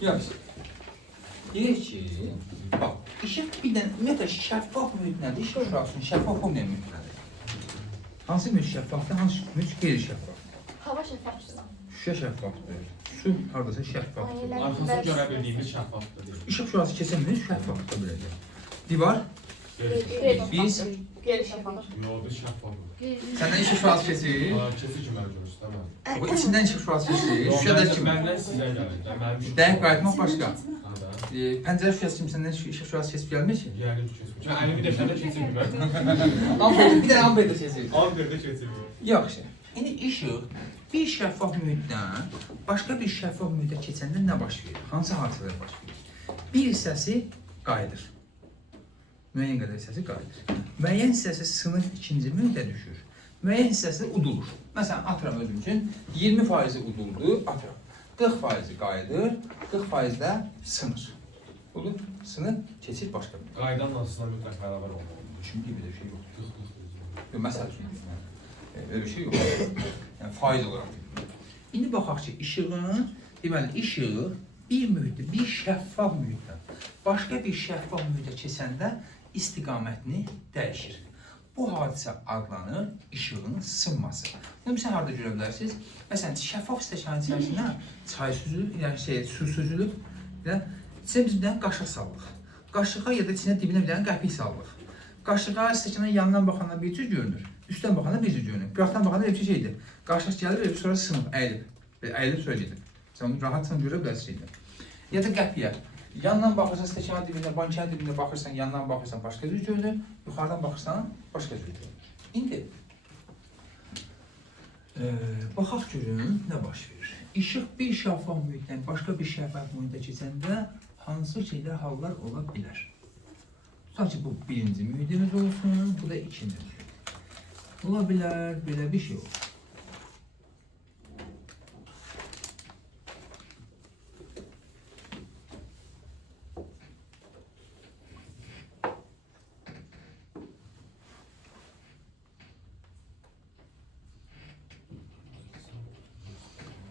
Yaxşı. Deyir ki, bax, işıq bir dənə, ümumiyyətlə, şəffaf mühit nədir? İşıq şüasının şəffaf olmayan mühit nədir? Hansı mühit şəffafdır, hansı mühit qeyri-şəffafdır? Hava şəffafdır. Şüşə şəffafdır, su haradasa şəffafdır. Arxasını görə bildiyimiz şəffafdır. İşıq şüası keçən mühit şəffafdır, biləcək. Divar, biz, Qeyri-şəffaf. Yox, biz şəffafdır. səndən işıq şüası keçir. Keçir ki, mənə görürsən, mən. O içindən işıq şüası keçir, şüşədə kimi. Məndən sizə gəlir. Dəqiq qayıtmaq başqa. Pəncərə şüşəsi kimi səndən işıq şüası keçib gəlmir ki? Yəni keçmir. Yəni bir dəfə də keçir. Amperdə, bir dənə amperdə keçir. Amperdə keçir. Yaxşı. İndi işıq bir şəffaf mühitdən başqa bir şəffaf mühitə keçəndə nə baş verir? Hansı hadisələr baş verir? Bir hissəsi qayıdır. Müəyyən qədər hissəsi qayıdır. Müəyyən hissəsi sınır ikinci mühitə düşür. Müəyyən hissəsi udulur. Məsələn, atıram özüm üçün 20% uduldu, atıram. 40% qayıdır, 40% də sınır. Olur, sınır, keçir başqa bir. Qaydan nasılsa mütləq bərabər olmalıdır. Çünki bir şey yoxdur. Yox, məsəl üçün deyirəm. Öyle bir şey yok. Yəni faiz olarak. İndi baxaq ki, işığın, deməli, işıq bir mühitdə, bir şəffaf mühitdən başqa bir şəffaf mühitə keçəndə istiqamətini dəyişir. Bu hadisə adlanır işığın sınması. Bunu misal harada görə bilərsiniz? Məsələn, şəffaf stəkanın içərisinə çay süzülür, yəni su süzülür. İçinə biz bir dənə qaşıq sallıq. Qaşığa ya da içinə dibinə bir dənə qəpik sallıq. Qaşığa stəkanın yanından baxanda bir cür görünür. Üstten baxanda bir cür görünür. Qıraqdan baxanda bir şeydir. Qaşıq gəlir, sonra sınıb, əyilib. Əyilib sonra gedir. Sən onu rahatsan görə bilərsiniz. Ya da qəpiyə. Yandan baxırsan stəkanın dibində, bankanın dibində baxırsan, yandan baxırsan başqa cür görünür. Yuxarıdan baxırsan başqa cür görünür. İndi baxaq görün nə baş verir. İşıq bir şəffaf mühitdən başqa bir şəffaf mühitə keçəndə hansı şeylər, hallar ola bilər. Tutaq ki, bu birinci mühitimiz olsun, bu da ikinci mühit. Ola bilər, belə bir şey olur.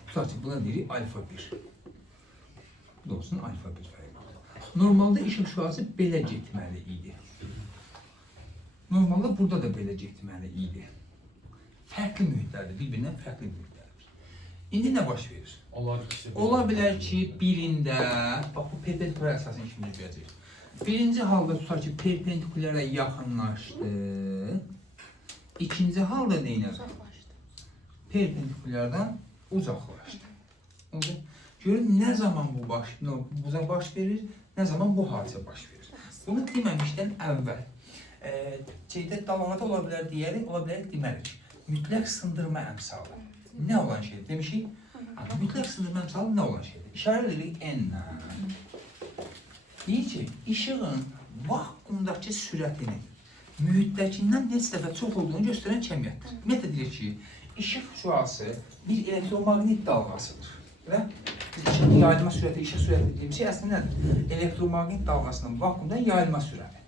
Tutaq ki, buna deyirik alfa 1. Bu da olsun alfa 1 variantı. Normalde işıq şüası belə getməli idi. Normalde burada da belə getməli idi. Fərqli mühitlərdir, bir-birindən fərqli mühitlərdir. İndi nə baş verir? Ola bilər ki, birində, bax bu perpendikulyar əsasını işimiz görəcək. Birinci halda tutar ki, perpendikulyara yaxınlaşdı. İkinci halda neynədir? Perpendikulyardan uzaqlaşdı. Görün, nə zaman bu baş verir, nə zaman bu hadisə baş verir. Bunu deməmişdən əvvəl. Dalğada ola bilər deyərik, ola bilər demərik. Mütləq sındırma əmsalı. Nə olan şeydir? Demişik, mütləq sındırma əmsalı nə olan şeydir? İşarə edirik N-lə. Deyir ki, işığın vakuumdakı sürətini mühitdəkindən neçə dəfə çox olduğunu göstərən kəmiyyətdir. Ümumiyyətlə deyir ki, işıq şüası bir elektromaqnit dalğasıdır. Yayılma sürəti, işıq sürəti dediğim şey əslində nədir? Elektromaqnit dalğasının vakuumdan yayılma sürəti.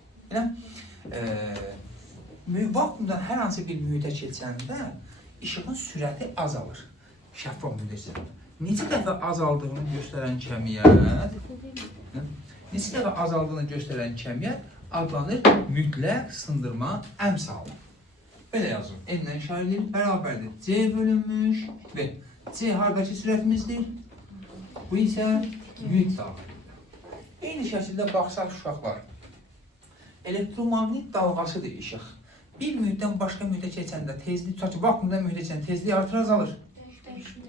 Vakuumdan hər hansı bir mühitə keçəndə işığın sürəti azalır. Şəffaf mühitə keçəndə. Neçə dəfə azaldığını göstərən kəmiyyət, neçə dəfə azaldığını göstərən kəmiyyət adlanır mütləq sındırma əmsalı. Belə yazılır. N-lə işarə edilir, bərabərdir. C bölünmüş və C haradakı sürətimizdir. Bu isə mühit dalğasıdır. Eyni şəkildə baxsaq uşaqlar. Elektromaqnit dalğasıdır işıq. Bir mühitdən başqa mühitə keçəndə tezlik, tutaq ki, vakuumdan mühitə keçəndə tezlik artır, azalır.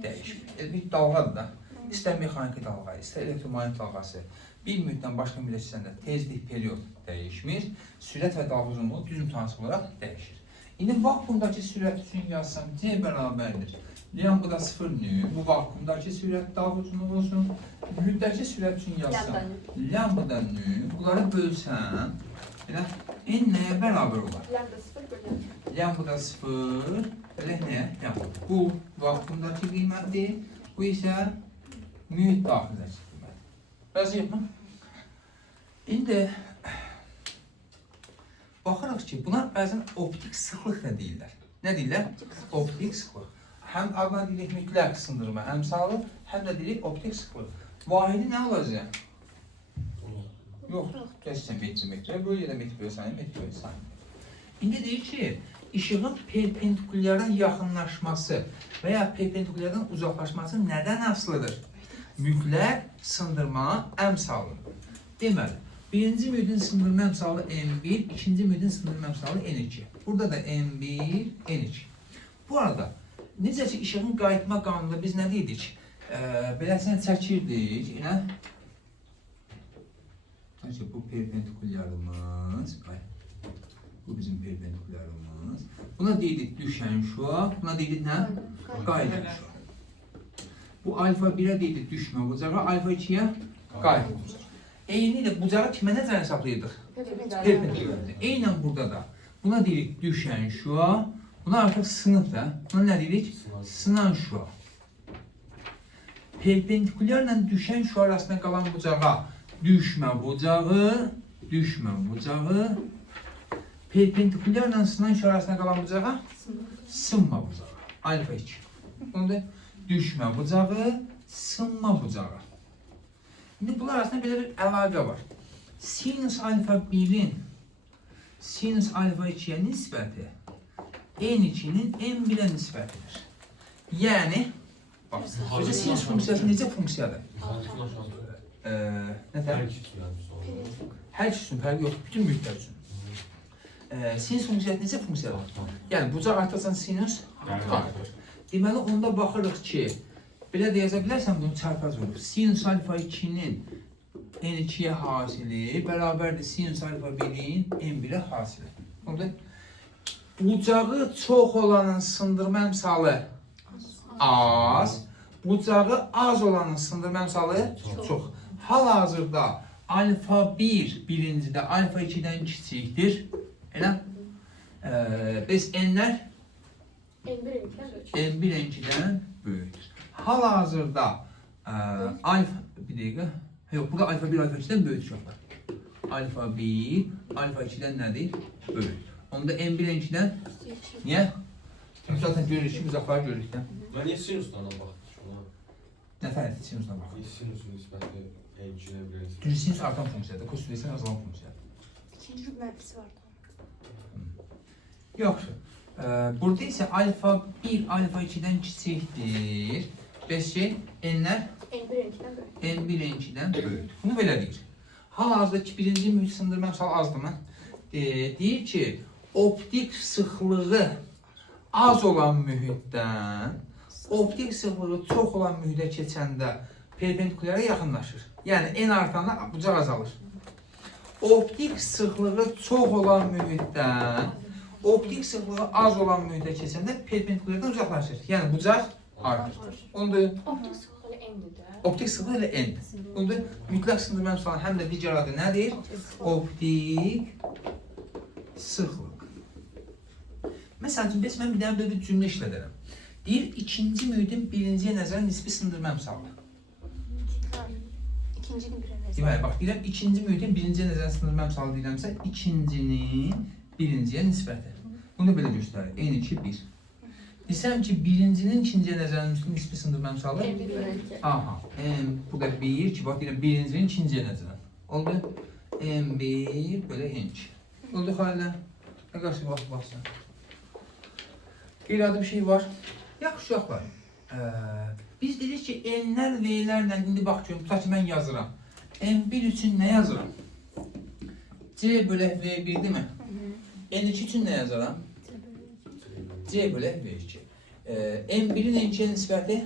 Dəyişmir. Bir dalğadır da. İstər mexaniki dalğa, istər elektromaqnit dalğası. Bir mühitdən başqa mühitə keçəndə tezlik, period dəyişmir. Sürət və dalğa uzunluğu düz mütənsib olaraq dəyişir. İndi vakuumdakı sürət üçün yazsam C bərabərdir. Lambda 0 nü, bu vakuumdakı sürət dalğa uzunluğu olsun. Mühitdəki sürət üçün yazsam lambda nü, bunları bölsəm, N nəyə bərabər olar? Lambda 0 belə nəyə? Bu vakuumdakı qiymətdir, bu isə mühit daxilindəki qiymətdir. Razıyıq mı? İndi baxırıq ki, bunlar bəzən optik sıxlıq da deyirlər. Nə deyirlər? Optik sıxlıq. Həm adına deyirik mütləq sındırma əmsalı, həm də deyirik optik sıxlıq. Vahidi nə olacaq? Yox, gəlsən metr. Böyle ya da metr bölü saniyə, metr bölü saniyə. İndi deyir ki, işığın perpendikulyara yaxınlaşması və ya perpendikulyardan uzaqlaşması nədən asılıdır? Mütləq sındırma əmsalıdır. Deməli, birinci mühidin sındırma əmsalı N1, ikinci mühidin sındırma əmsalı N2. Burada da N1, N2. Bu arada, necə ki, işığın qayıtma qanununda biz nə dedik? Beləsini çəkirdik, elə. Bu perpendikulyarımız, bu bizim perpendikulyarımız. Buna deyirik düşən şua, buna deyirik nə? Qayıdan şua. Bu alfa 1'ə deyirik düşmə bucağa, alfa 2'yə qayıdan bucağa. Eynilə bucağı kimə necə hesablayırdıq? Perpendikulyardır. Eynən burada da. Buna deyirik düşən şua, buna artıq sınıf da. Buna nə deyirik? Sınan şua. Perpendikulyarla düşən şua arasında qalan bucağa düşmə bucağı, perpendikulyarla sınan şua arasında qalan bucağa sınma bucağı. Alfa 2. Onda düşmə bucağı, sınma bucağı. İndi bunlar arasında belə bir əlaqə var. Sinus alfa 1'in sinus alfa 2'yə nisbəti N2'nin N1'ə nisbətidir. Yəni, bax, özü sinus funksiyası necə funksiyadır? Nətər? Hər iki üçün fərqi yox, bütün mühitlər üçün. Sinus funksiyası necə funksiyadır? Yəni, bucaq artarsan sinus artır. Deməli, onda baxırıq ki, belə də yaza bilərsən bunu çarpaz olub. Sinus alfa 2'nin N2'yə hasili bərabərdir sinus alfa 1'in N1'ə hasili. Onda bucağı çox olanın sındırma əmsalı az, bucağı az olanın sındırma əmsalı çox. Hal-hazırda alfa 1 birincidə alfa 2'dən kiçikdir. Elə? Biz n'lər N1 N2'dən böyükdür. Hal-hazırda alfa bir dəqiqə. Yox, burada alfa 1 alfa 2'dən böyük çoxlar. Alfa 1 alfa 2'dən nədir? Böyük. Onda N1 N2'dən niyə? Çünki zaten görürük ki, uzaqları görürük də. Ben niye sinusdan baxdım? Nə fərqli sinusdan baxır? Sinusun nisbəti N2'yə bilirsin. Çünki sinus artan funksiyadır, kosinüsən azalan funksiyadır. İkinci cümləsi var da. Yaxşı. Burada isə alfa 1 alfa 2'dən kiçikdir. Bəs ki, n'lər N1 N2'dən böyükdür. Bunu belə deyir. Hal-hazırda ki, birinci mühit sındırma əmsalı azdırmı? Deyir ki, optik sıxlığı az olan mühitdən optik sıxlığı çox olan mühitə keçəndə perpendikulyara yaxınlaşır. Yəni, n artanda bucaq azalır. Optik sıxlığı çox olan mühitdən optik sıxlığı az olan mühitə keçəndə perpendikulyardan uzaqlaşır. Yəni, bucaq artır. Onda Optik sıxlığı N-dir də. optik sıxlıq ilə n. Onda mütləq sındırma əmsalı həm də digər adı nədir? Optik sıxlıq. Məsəl üçün, mən bir dənə belə bir cümlə işlədərəm. Deyir, ikinci mühitin birinciyə nəzərən nisbi sındırma əmsalı. İkincinin birə nəzər. Deməli, bax, deyirəm, ikinci mühitin birinciyə nəzərən sındırma əmsalı deyirəmsə, ikincinin birinciyə nisbəti. Bunu belə göstərir. N2, 1. Desəm ki, birincinin ikinciyə nəzərən nisbi sındırma əmsalı. Aha, burada 1 ki, bax, deyirəm, birincinin ikinciyə nəzərən. Oldu? N1 belə N2. Oldu xalə? Nə qarşı baxsan? Qeyri-adi bir şey var. Yaxşı, uşaqlar. Biz dedik ki, n'lər, v'lərlə, indi bax görüm, tutaq ki, mən yazıram. N1 üçün nə yazıram? C bölək V1 değil mi? N2 üçün nə yazaram? C bölək V2. N1'in N2'yə nisbəti?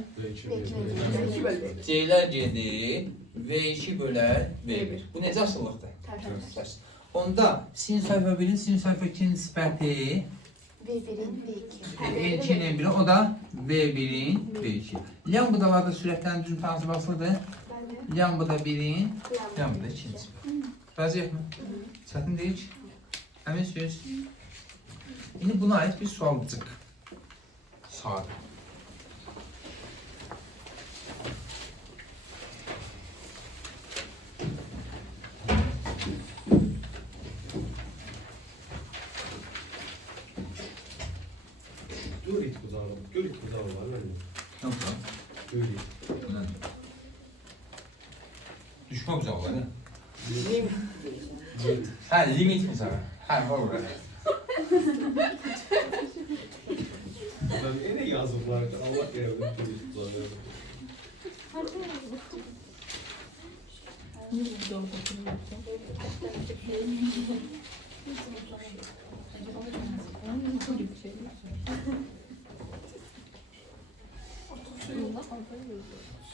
C'lər C'dir, V2 bölər V1. Bu necə asıllıqdır? Tərs. Onda sinus alfa 1'in sinus alfa 2'nin nisbəti V1'in V2. N2'nin N1'in, o da V1'in V2. Lambdalarda sürətlərin düzüm tanrısı basılıdır. Lambda 1'in, lambda 2'nin nisbəti. Razıyıq mı? Çətin deyil ki. Həmin söz. İndi buna ait bir sualcıq. Sadə. buzağı var. Görit buzağı var. Öyle mi? Yoxsa? Görit. Önemli. Düşmə bucaqları. Limit. Hə, limit bucağı. Hə, var ora. Ben ne yazıklar ki Allah yardım etsin.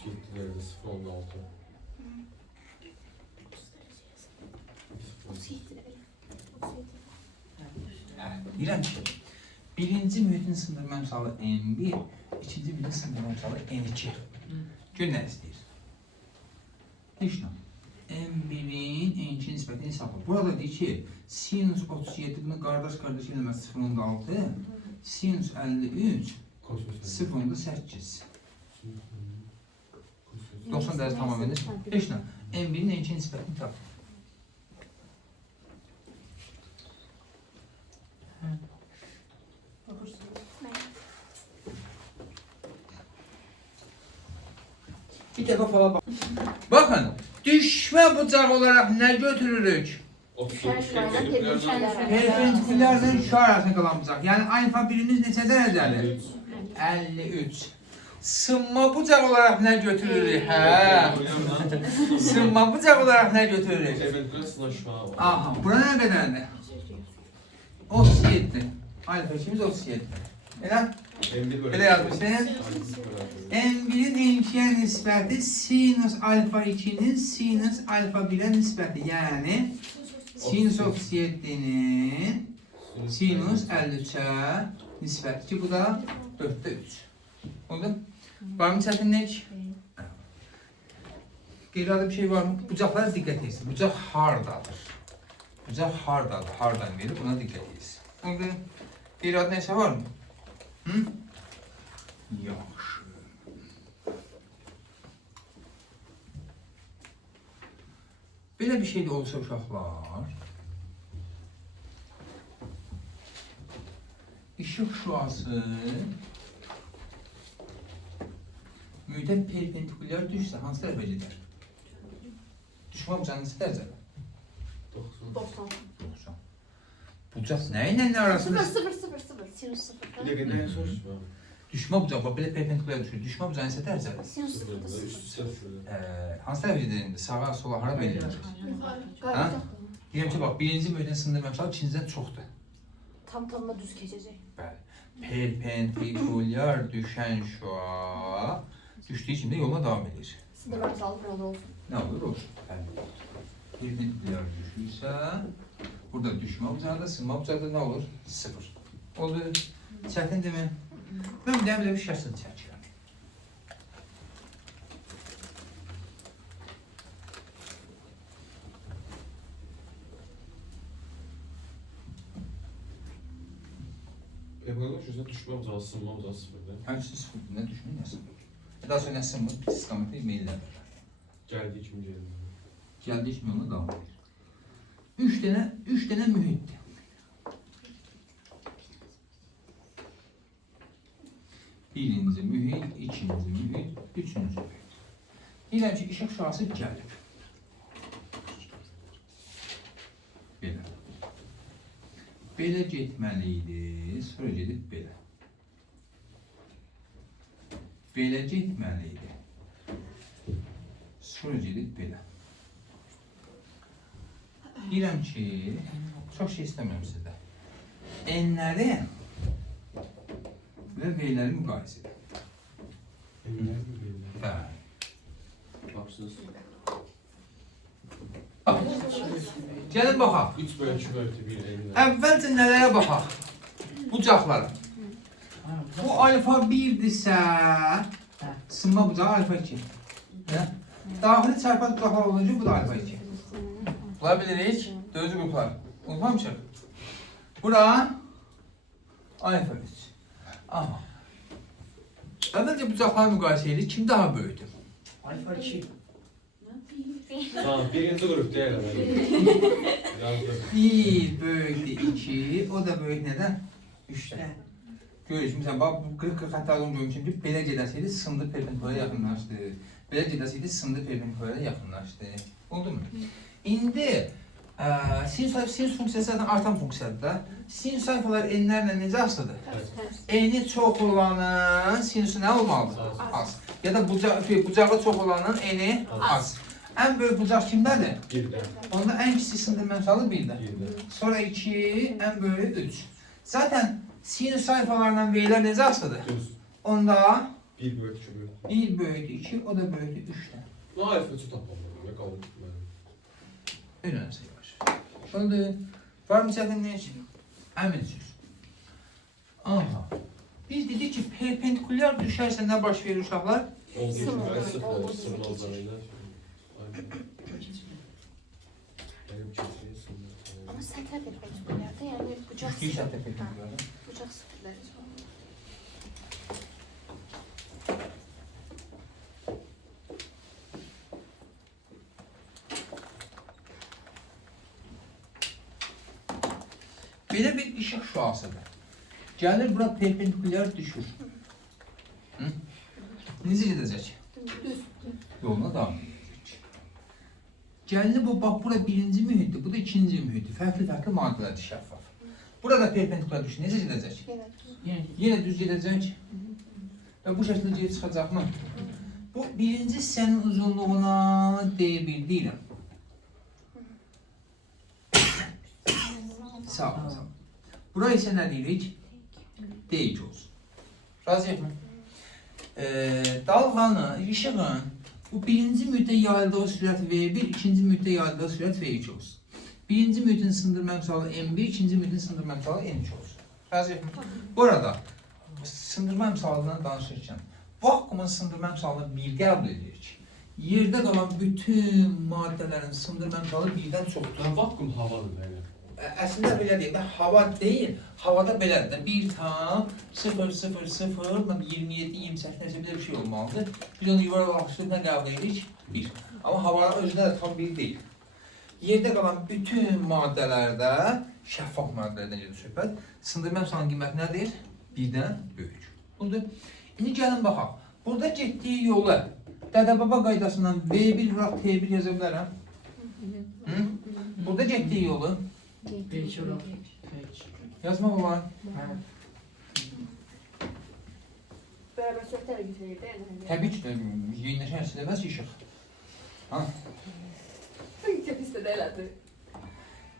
Şirketleri 0.16. Deyirəm ki, birinci mühitin sındırma əmsalı N1, ikinci mühitin sındırma əmsalı N2. Gör nə istəyir? Düşün. N1-in N2 nisbətini hesabla. Burada deyir ki, sinus 37 bunu qardaş eləməz 0.6, sinus 53 0.8. 90 dərəcə tamam edir. Düşün. N1-in N2 nisbətini tap. Bir dəfə fala bax. Baxın, düşmə bucağı olaraq nə götürürük? Perpendikulyarla şu arasında qalan bucaq. Yəni alfa birimiz neçə dərəcədir? 53. Sınma bucağı olaraq nə götürürük? Hə? Sınma bucağı olaraq nə götürürük? Perpendikular sınışma var. Aha, bura nə qədərdir? 37. Alfa ikimiz 37. Elə? Belə yazmışsın. N1'in N2'ye nisbəti sinus alfa 2'nin sinus alfa 1'e nisbəti. Yəni sinus 37'nin sinus 53'e nisbəti ki, bu da 4'te 3. Oldu? Var mı çətinlik? Qeyri-adi bir şey var mı? Bucaqlara diqqət etsin. Bucaq hardadır? Bucaq hardadır? Hardan verir? Buna diqqət etsin. Oldu? Qeyri-adi nəsə var mı? Hı? Yaxşı. Belə bir şey də olsa uşaqlar, işıq şüası mühitə perpendikulyar düşsə, hansı tərəfə gedər? Düşmə bucağının neçə dərəcədir? 90. 90. Bucaq nə ilə nə arasında? 0 sinus 0'da. Bir dakika ne soruşma? Düşmə bucağı, bax belə perpendikulyar düşür. Düşmə bucağı neçə dərəcədir? Sinus 0'da Üst 0. sıfır. Hansı tərəfə gedir indi? Sağa, sola, hara belə gedir? Yukarı. Deyirəm ki, bax, birinci mühitin sınırma əmsalı ikincidən çoxdur. Tam düz keçəcək. Bəli. Perpendikulyar düşən şüa düşdüyü kimi də yoluna davam edir. Sınırlar sağlık yolu olsun. Nə olur? Olur. Bəli. Perpendikulyar düşürsə, burada düşmə bucağında, sınma bucağında nə olur? 0. Oldu. Çətindir mi? Mən bir dənə belə bir şəxsini çəkirəm. Perpendikular şurada düşme uzağı, sınma uzağı sıfırda. Həmisi 0-dır. Nə düşmür, nə sınmır. Daha sonra nə sınmır? İstiqaməti meyillədir. Geldi ikinci yerine. Gəldik yoluna davam edir. Üç dənə mühitdir. Birinci mühit, ikinci mühit, üçüncü mühit. Deyirəm ki, işıq şüası gəlib. Belə. Belə getməli idi, sonra gedib belə. Belə getməli idi. Sonra gedib belə. Deyirəm ki, çox şey istəmirəm sizdə. N-ləri və V-ləri müqayisə edin. Eminler mi belli? Bəli. Baksız. Gəlin baxaq. 3 bölü 2 bölü 1 eminler. Əvvəlcə nələrə baxaq? Bucaqlara. Bu alfa 1'dirsə, sınma bucağı alfa 2. Daxili çarpaz bucaqlar olunca bu da alfa 2. Bunları bilirik. Dözü qruplar. Unutmamışıq. Bura alfa 3. Aha. Əvvəlcə bucaqları müqayisə edirik. Kim daha böyükdür? Alfa 2. Tamam, birinci grup değil ama. Yazdım. 1 böyükdür 2. O da böyük nədən? 3'dən. Görürsün, məsələn, bax, bu 40 xəttalı görmüşüm ki, belə gedəsəydi, sındı perpendikulara yaxınlaşdı. Belə gedəsiydi, sındı perpendikulara yaxınlaşdı. Oldu mu? İndi sinüs funksiyası zaten artan funksiyadır da. Sinüs sayfalar enlərlə necə asılıdır? Eni çox olanın sinüsü nə olmalıdır? Az. Ya da bucağı çox olanın eni az. Ən böyük bucaq kimdədir? 1'də. Onda ən kiçik sındırma əmsalı 1-də. 1'də. Sonra 2, ən böyüğü 3. Zaten sinüs sayfalarla V'lər necə asılıdır? Düz. Onda 1 bölü 2 bölü. 1 böyüdü 2, o da böyüdü 3'dən. Ne alfası tapamadım. Ne kaldı? Öyrənsə yavaş. Oldu. Var mı çətinlik? Əminsiz. Aha. Biz dedik ki, perpendikulyar düşərsə nə baş verir uşaqlar? Ama sentral perpendikularda yani bucak İki sıfır. şərtlə perpendikulyar. Bucak sıfırları sonra. Belə bir işıq şüasıdır. Gəlir bura perpendikulyar düşür. Hı? Necə gedəcək? Düz. Yoluna devam edəcək. Gəlir bu bax bura birinci mühitdir, bu da ikinci mühitdir. Fərqli maddələrdir şəffaf. Burada perpendikulyar düşür. Necə gedəcək? Evet. Yenə düz gedəcək. Və bu şəkildə geri çıxacaqmı? Bu birinci hissənin uzunluğuna D1 deyirəm. Sağ ol. Buraya isə nə deyirik? D2 olsun. Razıyıq mı? Dalğanın, işığın bu birinci mühitdə yayıldığı sürət V1, ikinci mühitdə yayıldığı sürət V2 olsun. Birinci mühitin sındırma əmsalı M1, ikinci mühitin sındırma əmsalı N2 olsun. Razıyıq mı? Burada sındırma əmsalından danışırkən vakuumun sındırma əmsalını 1 qəbul edirik. Yerdə qalan bütün maddələrin sındırma əmsalı 1-dən çoxdur. Vakum havadır yani. Əslində belə deyək də, hava deyil, havada belədir də 1 tam 0, 0, 0, 27, 28 nəsə belə bir şey olmalıdır. Biz onu yuvarlaq üstündən qəbul edirik 1. Amma hava özündə də tam 1 deyil. Yerdə qalan bütün maddələrdə, şəffaf maddələrdən gedir söhbət, sındırma əmsalının qiyməti nədir? 1-dən böyük. Budur. İndi gəlin baxaq. Burada getdiyi yolu dədə-baba qaydasından V1 vuraq T1 yaza bilərəm. Hı? Burada getdiyi yolu yazmaq olar. Beraber söhbətlərə götürür də yəni. Təbii ki, yeniləşən əsləməz işıq. Ha? Tepiste de elədi.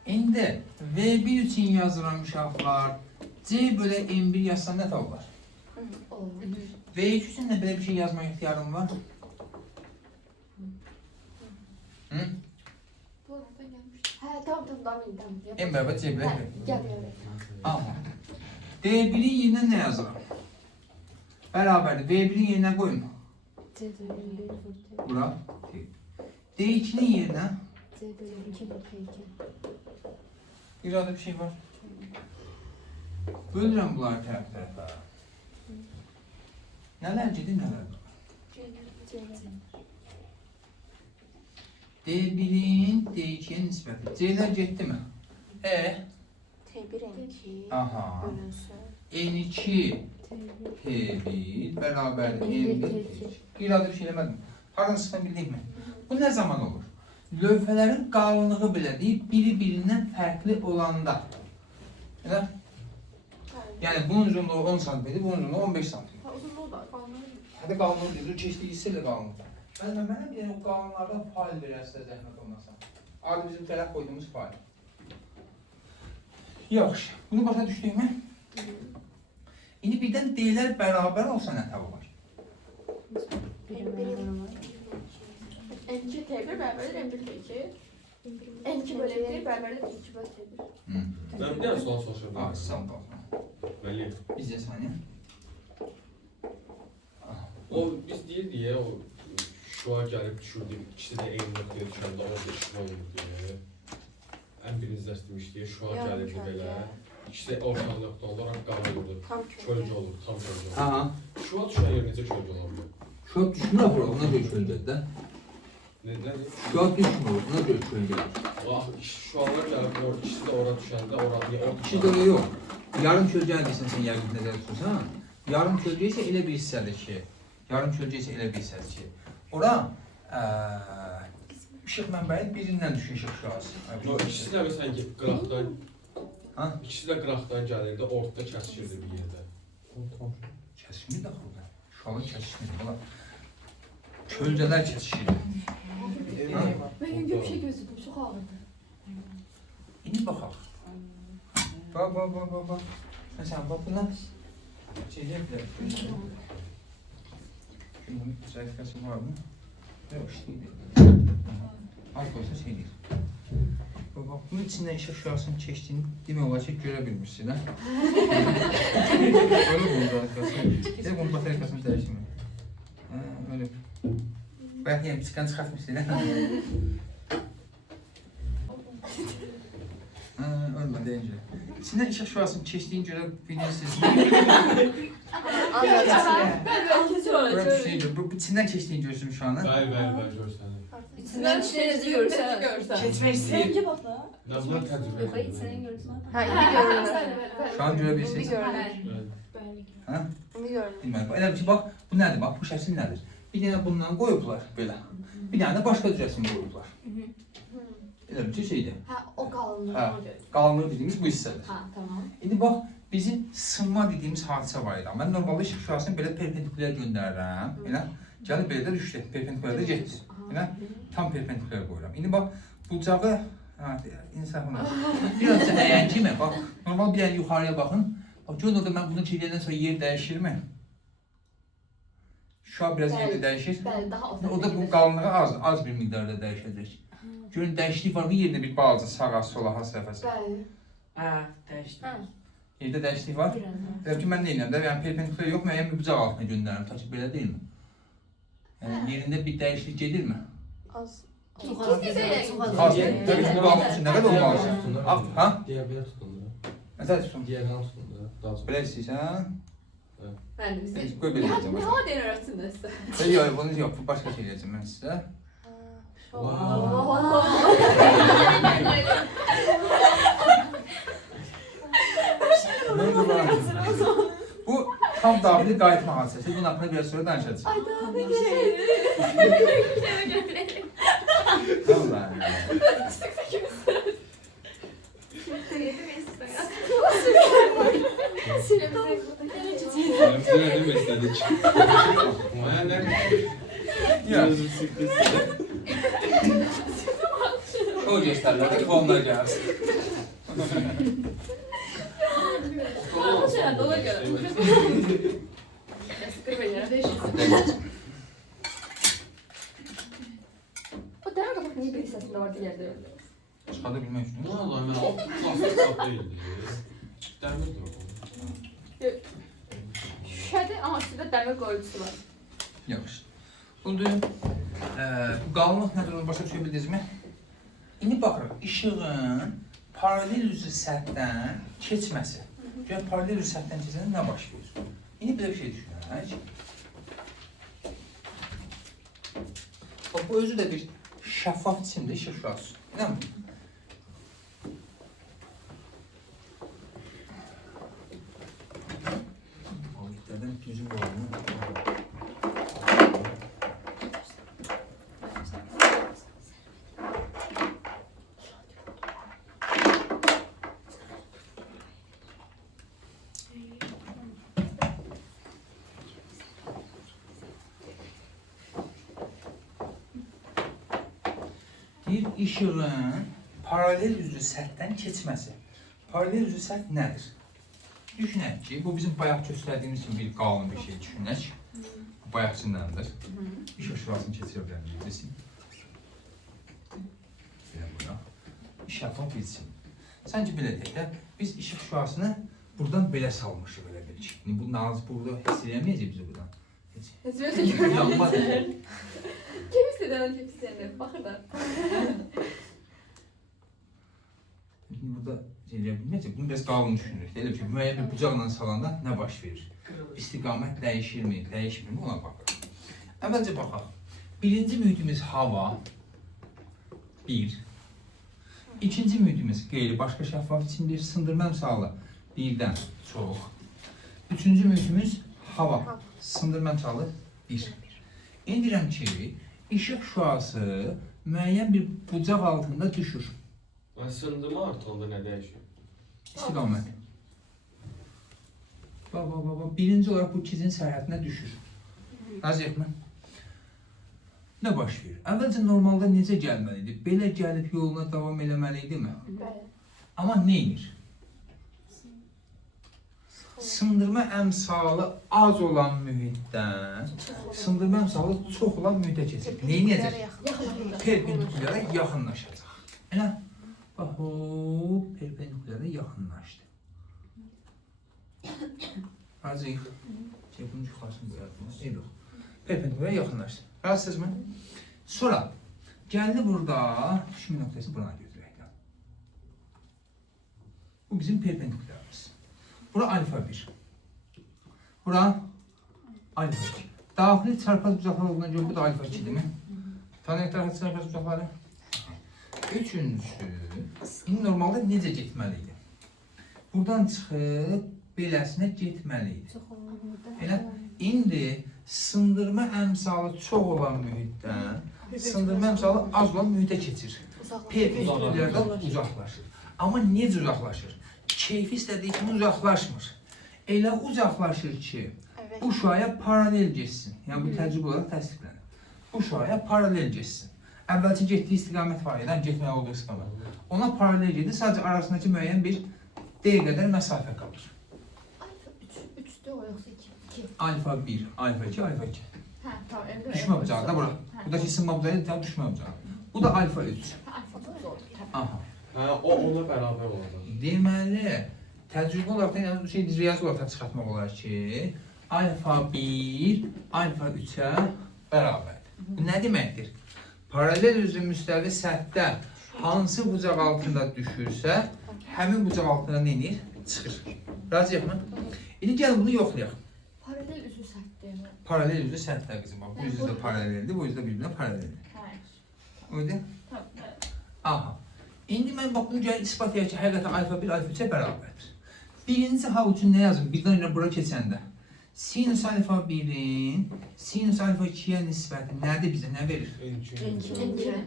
İndi V1 üçün yazıram uşaqlar. C bölə M1 yazsam nə tapılar? Olur. V2 üçün də belə bir şey yazmaya ixtiyarım var. Hı? Bu arada gelmiş. He tamam tamam. En bərabər C bölə He, gel gel. Aha. D1'in yerinə nə yazıram? Bərabərdir. V1'in yerinə qoyun. Bura. D2'nin yerinə İrada bir şey var. Bölürəm bunları tərəf-tərəfə. Nələr gedir, nələr var? D1'in D2'ye nisbəti. C'lər getdi mi? T1 N2 Aha. bölünsün. N2 T1 bərabərdir N1 T2. İrada bir şey eləmədim. Hardan sıxın bildik mi? Bu nə zaman olur? Lövhələrin qalınlığı belə deyib, biri-birindən fərqli olanda. Elə? Yəni bunun uzunluğu 10 cm, bunun uzunluğu 15 cm. Ha uzunluğu da kalmalı. Hadi qalınlığı deyir, o keçdiyi hissə ilə qalınlığı. Mənə bir dənə o qalınlardan fail verərsə zəhmət olmasa. Adı bizim tərəf qoyduğumuz fail. Yaxşı, bunu başa düşdük mü? İndi birdən D-lər bərabər olsa nə tapılır? N2 T1 beraberdir N1 T2. N2 bölü N1 beraberdir N2 bölü T1. Ben bir tane soğan soracağım. Aa, sağ ol. Belli. Bizce saniye. O biz değil diye o şu an gelip düşürdük. İkisi de en noktaya düşende orada işim olur diye. En biriniz dersmiş diye şu an gelip böyle. İkisi de ortak nokta olarak kalıyordu. Tam Çölce olur, tam çölce olur. Aha. Şu an düşen yerinize çölce olabilir. Şu an düşmür apır, ona göre çöldür de. Ne? Şu an düşmür, ona göre çöldür. Ah, şu anlar gelip ikisi de orada düşende orada diye. İşte öyle yok. Yarım çölceğe deyirsən sən yəqin nəzərdə tutursan. Yarım çölceği isə elə bir hissədir ki. Yarım çölceği isə elə bir hissədir ki. Ora işıq mənbəyi birindən düşün işıq şüası. O ikisi də məsələn qıraqdan, Ha? ikisi də qıraqdan gəlirdi, ortada kəsirdi bir yerdə. Kəsişmir də xalda. Şualı kəsişmir. Valla kölgələr kəsişir. Ben yenge bir şey gözledim. Çok ağırdı. İndi baxaq. Bax. Məsələn, bax buna şey deyə bilərik. Bunun zəifəsi var mı? Yox, işləyir. Az olsa şey deyil. Bax, bunun içindən işıq şüasının keçdiyini demək olar ki, görə bilmirsin, hə? Öyle bunun zəifəsi. Deyə bunun batarikasını dəyişmək. Öyle. Bax, yəni, psikan çıxartmışsın, hə? Ölmə, deyincə. İçindən işıq şüasının keçdiyini görə bilirsiniz. Ben böyle kesiyorum. Bura düşdüyünü, bu içindən keçdiyini görürsün şu anı. Bəli, görsənir. İçinden şey görsen. Keçmək istəyir. Renge bak la. Nə bunlar təcrübə edir. Ha, indi görünür. Şu an görə İndi bilirsiniz. görünür. Hə? İndi görünür. Bilməm. Elə bir şey, bax, bu nədir? Bax, bu şəkil nədir? Bir dənə bundan qoyublar, belə. Bir dənə də başqa cürəsini qoyublar. Elə bir şeydir. Ha o kalınlığı Ha. ona göre. Qalınlıq dediyimiz bu hissədir. Ha tamam. İndi bax, bizim sınma dediyimiz hadisə var idi. Mən normalda işıq şüasını belə perpendikulyar göndərirəm. Elə gəlib belə də düşdü, perpendikulyar da getdi. Elə tam perpendikulyar qoyuram. İndi bax, bucağı, insafına. Biraz da əyən kimi, bax, normal bir dənə yuxarıya baxın. Bax, görün orada mən bunu çəkəndən sonra yer dəyişirmi? Şu an biraz yerdə dəyişir. Ben daha az. Orada bu qalınlığı az bir miqdarda dəyişəcək. Görün, dəyişiklik var mı? Yerində bir balaca sağa, sola, has səhvəsi. Ben. Ha, dəyişdi. Ha. Yerdə dəyişiklik var. Demək ki, mən nə edirəm də, yəni perpendikulyar yox, müəyyən bir bucaq altına göndərirəm. Ta ki, belə deyilmi? Yəni, yerində bir dəyişiklik gedirmi? Az. İkisi de yani. Az. Tabii ki, bu qalınlıq üçün nə qədər olmalıdır? Ha? Diğer belə tutundu. Məsəl tutun. Diğerdən tutundu. Daha çox. Belə istəyirsən? Ben de bize. Qoy belə edəcəm. Ne var diye öğretsin size. Yox, bunu yox, bu başqa şey edəcəm mən sizə. Bu tam daxili qayıtma hadisəsi. Bunun haqqında biraz sonra danışacağıq. Ay daha ne geçeydi. Tamam. Bize ne demek istedik? Maya ne? Ya. O göstərirlər də onlar gəlsin. Ona göre. Sıkır beni. O demir kapak niye bir sesinde vardı yerde öyle? Çıxada bilmək üçün. Ne Allah ben o plastik kap değildi. Demirdir o. Şişede ama üstünde demir koyucusu var. Yaxşı. Budur. Bu qalınlıq nədir onu başa düşə bildinizmi? İndi baxırıq, işığın paralel üzrü səthdən keçməsi. Görək, paralel üzrü səthdən keçəndə nə baş verir? İndi belə bir şey düşünək. Bax, bu özü də bir şəffaf cisimdə işıq şüası. Elə mi? Agitlərdən düzün qoyalım. Bir işığın paralel üzrü səthdən keçməsi. Paralel üzrü səth nədir? Düşünək ki, bu bizim bayaq göstərdiyimiz kimi bir qalın bir şey düşünək. Bayaqçındandır. İşıq şüasını keçirə biləməyəcəksin. Belə bura. Şəffaf bilsin. Sanki belə deyək də, biz işıq şüasını buradan belə salmışıq elə bil ki. Bu nazı burada hiss edəməyəcək bizi buradan. Ezberle Yanmaz. Kim istedi onu kim istedi? Bakın da. Şimdi burada eləyə bilməyəcək. Bunu biraz qalın düşünürük. Elə ki, müəyyən bir bucaqla salanda nə baş verir? İstiqamət dəyişirmi, dəyişmirmi ona baxırıq. Əvvəlcə baxaq. Birinci mühitimiz hava. Bir. İkinci mühitimiz qeyri başqa şəffaf içindir. Sındırma əmsalı birdən çox. Üçüncü mühitimiz hava. Sındırma əmsalı bir. İndi deyirəm ki, işıq şüası müəyyən bir bucaq altında düşür. Sındırma artığında nə dəyişir? İstiqamət. Bax. Birinci olaraq bu ikizin sərhədinə düşür. Razıyıq mı? Nə baş verir? Əvvəlcə normalda necə gəlməli idi? Belə gəlib yoluna davam eləməli idi mi? Bəli. Amma nə edir? Sındırma əmsalı az olan mühitdən sındırma əmsalı çox olan mühitə keçir. Nə edəcək? Yaxınlaşacaq. Perpendikulyara yaxınlaşacaq. Elə? Bax, hop, perpendikulyara yaxınlaşdı. Razıyıq. Bunun yuxarısını qoyardım. Eyvallah. Perpendikulyara yaxınlaşdı. Razısınızmı? Sonra gəldi burada, düşmə nöqtəsi buna götürək. Bu bizim perpendikulyarımız. Bura alfa 1. Bura alfa 2. Daxili çarpaz bucaqlar olduğuna görə bu da alfa 2 değil mi? Tanıyaq daxili çarpaz bucaqları. Üçüncüsü, indi normalda necə getməli idi? Buradan çıxıb beləsinə getməli idi. Elə indi sındırma əmsalı çox olan mühitdən sındırma əmsalı az olan mühitə keçir. Perpendikulyardan uzaqlaşır. Amma necə uzaqlaşır? Keyfi istədiyi kimi uzaqlaşmır. Elə uzaqlaşır ki, bu şüaya paralel geçsin. Yəni bu təcrübə olaraq təsdiqlənir. Bu şüaya paralel geçsin. Əvvəlki getdiyi istiqamət var idi, getməli olduğu istiqamət. Ona paralel gedir, sadəcə arasındakı müəyyən bir D qədər məsafə qalır. Alfa 3'tü o yoksa 2. Alfa 1, alfa 2, alfa 2. Ha tamam. Düşmə bucağı da bura. Buradakı sınma bucağı da düşmə bucağı. Bu da alfa 3. Alfa da zor. Aha. O ona bərabər olacaq. Deməli, təcrübə olaraq da yəni riyazi olaraq da çıxartmaq olar ki, alfa 1 alfa 3-ə bərabərdir. Bu nə deməkdir? Paralel üzrə müstəvi səthdə hansı bucaq altında düşürsə, həmin bucaq altına nə edir? Çıxır. Razıyıq mı? İndi gəlin bunu yoxlayaq. Paralel üzü sert değil mi? Paralel üzrə səthdə qızım. Bu üzrə də paraleldir, bu üzrə bir-birinə paraleldir. Hayır. Öyle? Tamam. Evet. Aha. İndi mən bax bunu gəl isbat edək ki, həqiqətən alfa 1 alfa 3-ə bərabərdir. Birinci hal üçün nə yazım? Birdən ilə bura keçəndə. Sinus alfa 1-in sinus alfa 2-yə nisbəti nədir bizə? Nə verir?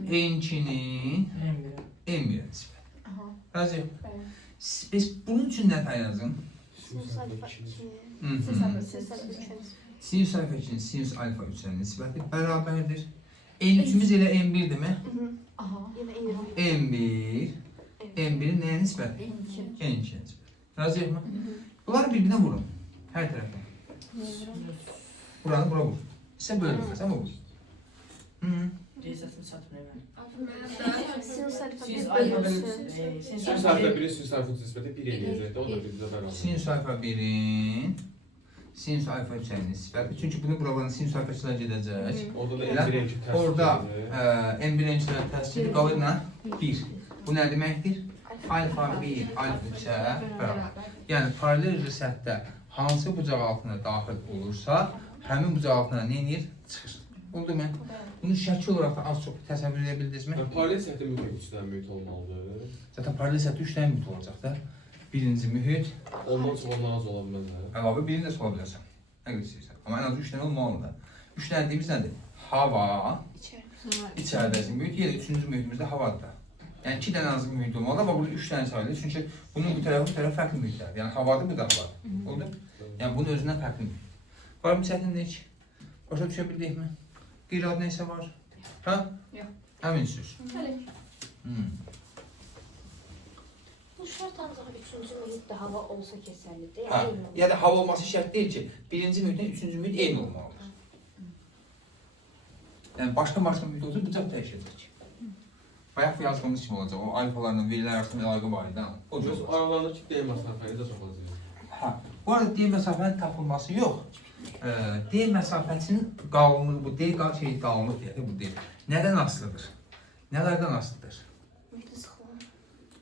N2-nin N1-ə nisbəti. Aha. Razıyıq. Evet. Biz bunun üçün nə yazın? Sinus alfa 2-nin sinus alfa 3-ə nisbəti bərabərdir. N3-ümüz elə N1-dir mi? Aha. N1, N1'in nəyə nisbəti? N2. N2 nisbəti. Razıyıq mı? Bunları bir-birinə vurun. Hər tərəfdən. Buranı bura vur. Sən böyle bilirsən, ama vur. Cezasını satmıyor ben. Sinüs alfa Siz 1 alfa bölünsün. Sinüs alfa 1'in sinüs alfa nisbəti 1 eləyəcəkdir. O da bizə bərabər. Sinüs alfa 1'in sinüs alfa 3'ə nisbəti. Çünki bunu buradan sinüs alfa 3'dən gedəcək. Orada da Elə N1-in təsvir orada edilir. N1-in təsviri qalır nə? 1. Bu nə deməkdir? Alfa 1 alfa 3'ə bərabər. Yəni paralel üzrə səthdə hansı bucaq altına daxil olursa, həmin bucaq altına nə edir? Çıxır. Oldu mu? Bunu şəkil olaraq da az çox təsəvvür edə bildinizmi? Paralel səthi mühit üçdən mühit olmalıdır. Zaten paralel səthdə 3 dənə mühit olacaq da. Birinci mühit, Ondan çox ondan az ola bilməz. əlavə birini də sola bilərsən. Nə qədər istəyirsən. Amma ən az 3 dənə olmalıdır. 3 dənə deyimiz nədir? Hava, içəridəki mühit, yenə 3-cü mühitimiz də havadır. Yəni 2 dənə azı mühit olmalıdır, amma burada 3 dənə sayılır. Çünki bunun bu tərəfi fərqli mühitlərdir. Yəni havadır, bu da havadır. Oldu? Yəni bunun özündən fərqli mühit. Var mı çətinlik? Başa düşə bildik mi? Qeyrad neysə var? Ha? Yox. Həmin söz. Öyle. Bu şart ancaq 3-cü mühitdə hava olsa keçərlidir. Ha, ya da hava olması şərt deyil ki, birinci mühitlə 3-cü mühit eyni olmalıdır. Yəni başqa mühit olsa bucaq dəyişəcək. Bayaq yazdığımız kimi olacaq. O alfalarla verilər arasında əlaqə var idi. O cür Biz olacaq. aralarındakı D məsafəni də tapacağıq. Ha, bu arada D məsafənin tapılması yox. D məsafəsinin qalınlığı, bu D qalınlıq deyək bu D. Nədən asılıdır? Nələrdən asılıdır? Mühitin sıxlığı.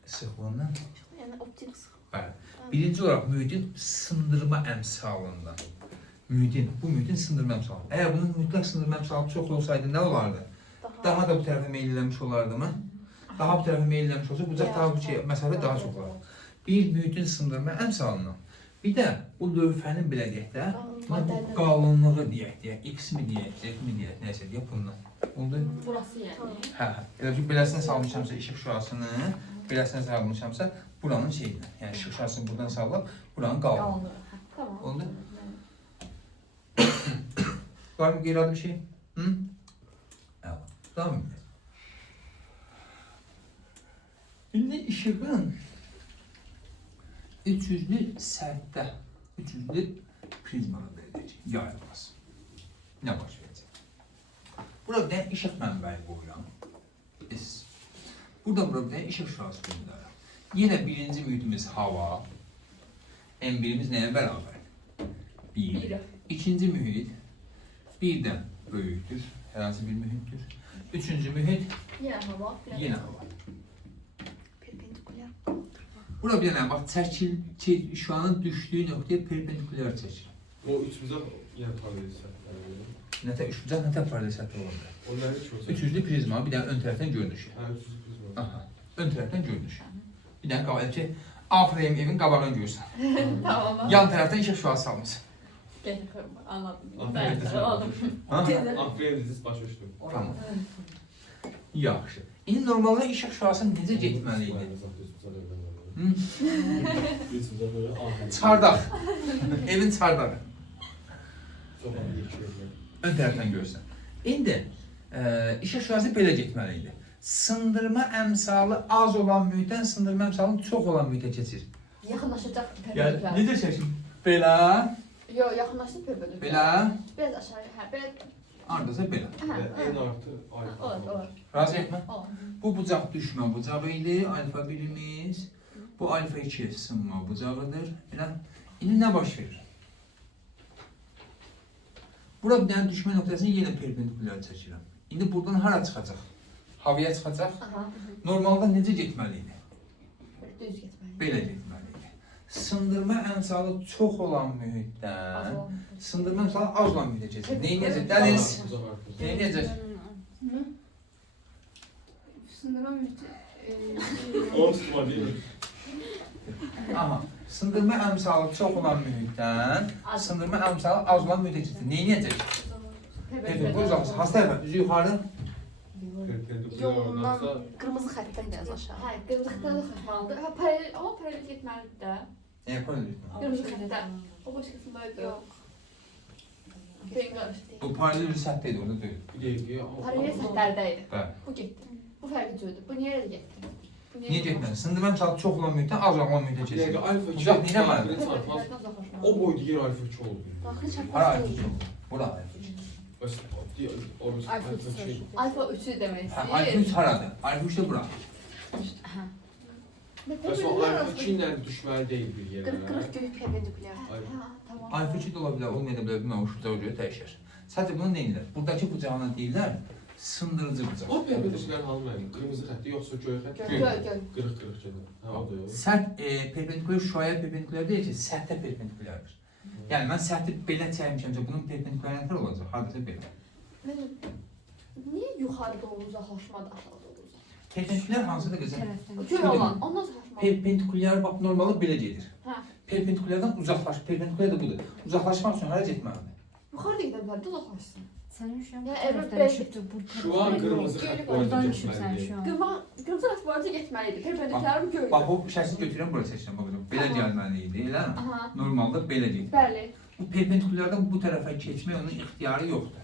Sıxlığından. Yəni optik sıxlıq. Bəli. Birinci olaraq mühitin sındırma əmsalından. Bu mühitin sındırma əmsalı. Əgər bunun mütləq sındırma əmsalı çox olsaydı nə olardı? Daha da bu tərəfə meyilləmiş olardı mı? Daha bu tərəfə meyilləmiş olsa bucaq daha məsafə daha çox olar. Bir mühitin sındırma əmsalından. Bir də bu lövhənin belə deyək də Bu qalınlığı deyək, x mi deyək, z mi deyək, nəysə deyək bundan. Oldu? Burası yəni. Hə, elə ki, beləsinə salmışamsa işıq şüasını, beləsinə salmışamsa buranın şeyinə. Yəni işıq şüasını buradan salıb, buranın qalınlığı. Tamam. Oldu? Var mı qeyri-adi bir şey? Hı? Evet. Devam edelim. Şimdi işığın 300'lü sərtdə, 300'lü prizmana veriləcək, yayılmaz. Nə baş verəcək? Burada bir dənə işıq mənbəyi qoyuram. S. Burada bir dənə işıq şüası göndərirəm. Yenə birinci mühitimiz hava. M1'imiz nəyə bərabər? 1. İkinci mühit 1'dən böyükdür. Hər hansı bir mühitdir. Üçüncü mühit Yenə hava. yenə hava. Perpendikulyar. Burada bir dənə bax şüanın düşdüyü nöqtəyə perpendikulyar çəkir. O üçümüzə yəni paralel səhvlər. Nətə üçbucaq, nətə paralel səthi ola bilər. Onları heç olsa. 300'lü prizma bir dənə ön tərəfdən görünüşü. Hə, 300 prizma. Aha. Ön tərəfdən görünüşü. Bir dənə qabaq ki, A-frame evin qabağını görsən. Tamam. Yan tərəfdən işıq şüası salmışsın. Anladım. Aferin Ben dizim. anladım. Ha? Aferin dizis başa düşdüm. Tamam. Yaxşı. İndi normalda işıq şüası necə getməli idi? Hı? Çardaq. Evin çardağı. Ön tərəfdən görsən. İndi işıq şüası belə getməli idi. Sındırma əmsalı az olan mühitdən sındırma əmsalının çox olan mühitə keçir. Yaxınlaşacaq Yəni perpendikulyar. necə çəkir? Belə, Yo, yaxınlaşdı perpendikulyar. belə, Biraz aşağı, hə, belə. ardasa belə. Hə, En hə. artı alfa. Olur, olur. Razıyıq mı? Olur. Bu bucaq düşmə bucağı idi, alfa birimiz. Bu alfa 2 sınma bucağıdır. Belə. İndi nə baş verir? Burada bir dənə düşmə nöqtəsini yenə perpendikulyar çəkirəm. İndi buradan hara çıxacaq? Havaya çıxacaq. Aha. Normalda necə getməli idi? Düz getməli. Belə getməli idi. Sındırma əmsalı çox olan mühitdən sındırma əmsalı az olan mühitə keçir. Neynəyəcək? Dəniz. Neynəyəcək? Sındırma mühiti. Onu tutma değil mi? Aha. Sındırma əmsalı çox olan mühitdən sındırma əmsalı az olan mühitə keçir. Neynəyəcək? Peki, bu uzaqsın. Hasta tərəfə, üzü yuxarı. Perpendikulyar Yolundan olmazsa qırmızı xəttdən biraz aşağı. Hə, qırmızı xəttdən də xətmalıdır. Ha, paralel, amma paralel getməlidir də. Yapalım lütfen. Qırmızı xəttdən. O başqasındaydı. Yox. Ben qarışdı. Bu paralel bir səttəydi, orada deyil. bir dəqiqə. Paralel xəttlərdəydi. Bəli. Bu getdi. Bu fərqi cüzdür. Bu niyə elə getdi? Bu niyə Niyə getməli? Sındırma əmsalı çox olan mühitdən az olan mühitə Bir keçir. dəqiqə alfa 2. Uzaq neynə var? Perpendikulyardan uzaqlaşmalı. O boyda yer alfa 2 oldu. Daxili Hara çapraz alfa deyil. çox? Bura alfa 2. Bəs orası Alfa alfa 2. Alfa 3'ü demək Hə, alfa 3 istəyir. haradır? Alfa 3 də bura. Hə. Bəs o alfa 2 ilə düşməli deyil bir yerə. Qırıq göyük perpendikulyar. Ha, tamam. Alfa 2 də ola bilər, olmaya da bilər, bilməm, o bucağa görə dəyişir. Sadəcə bunu neyirlər? Buradakı bucağına deyirlər, sındırıcı bucaq. O perpendikulyar halı mənim. Qırmızı xətti yoxsa göy xətti? Göy, göy. Qırıq gedir. Hə, o da yox. Sərt perpendikulyar şüaya perpendikulyar deyil ki, səthə perpendikulyardır. Yəni mən səhti belə çəkmişəmcə bunun perpendikulyar nətər olacaq? Hardasa belə. Niyə yuxarı doğru uzaqlaşmadı, aşağı doğru uzaqlaşmadı? Perpendikulyar hansıdır qızım? Tərəfdən. Göy olan, ondan uzaqlaşmadı. Perpendikulyar bax normalda belə gedir. Hə. Perpendikulyardan uzaqlaş, perpendikulyar da budur. Uzaqlaşmaq üçün hara getməlidir? Yuxarı gedə bilər, də uzaqlaşsın. Sənin şu an bu Ya, tərəfdən evet, düşübdür. Bu Şu an qırmızı xətt boyunca Oradan düşübsən getməlidir. şu an. Qırmızı xətt boyunca getməlidir. Perpendikulyarım göydür. Bax bu şəxsi götürürəm, bura seçirəm, baxın. Belə Aha. gəlməli idi, elə? Aha, Normalda belə gedir. bəli. Bu perpendikulyardan bu tərəfə keçmək onun ixtiyarı yoxdur.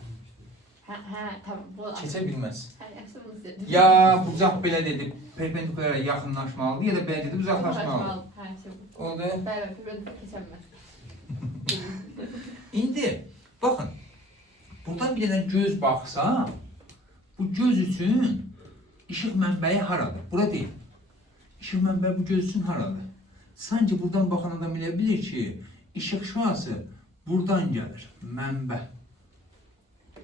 Hə, tamam. Bu Keçə bilməz. Hə, yaxşı bunu dedim. Ya bucaq belə dedi, perpendikulyara yaxınlaşmalıdır, ya da belə dedi, uzaqlaşmalıdır. Hə, yaxşı. Oldu. Bəli, perpendikulyar keçəməz. İndi baxın. Buradan bir dənə göz baxsa, bu göz üçün işıq mənbəyi haradır? Bura deyil. İşıq mənbəyi bu göz üçün haradır? Sanki buradan baxan adam elə bilir ki, işıq şüası buradan gəlir. Mənbə.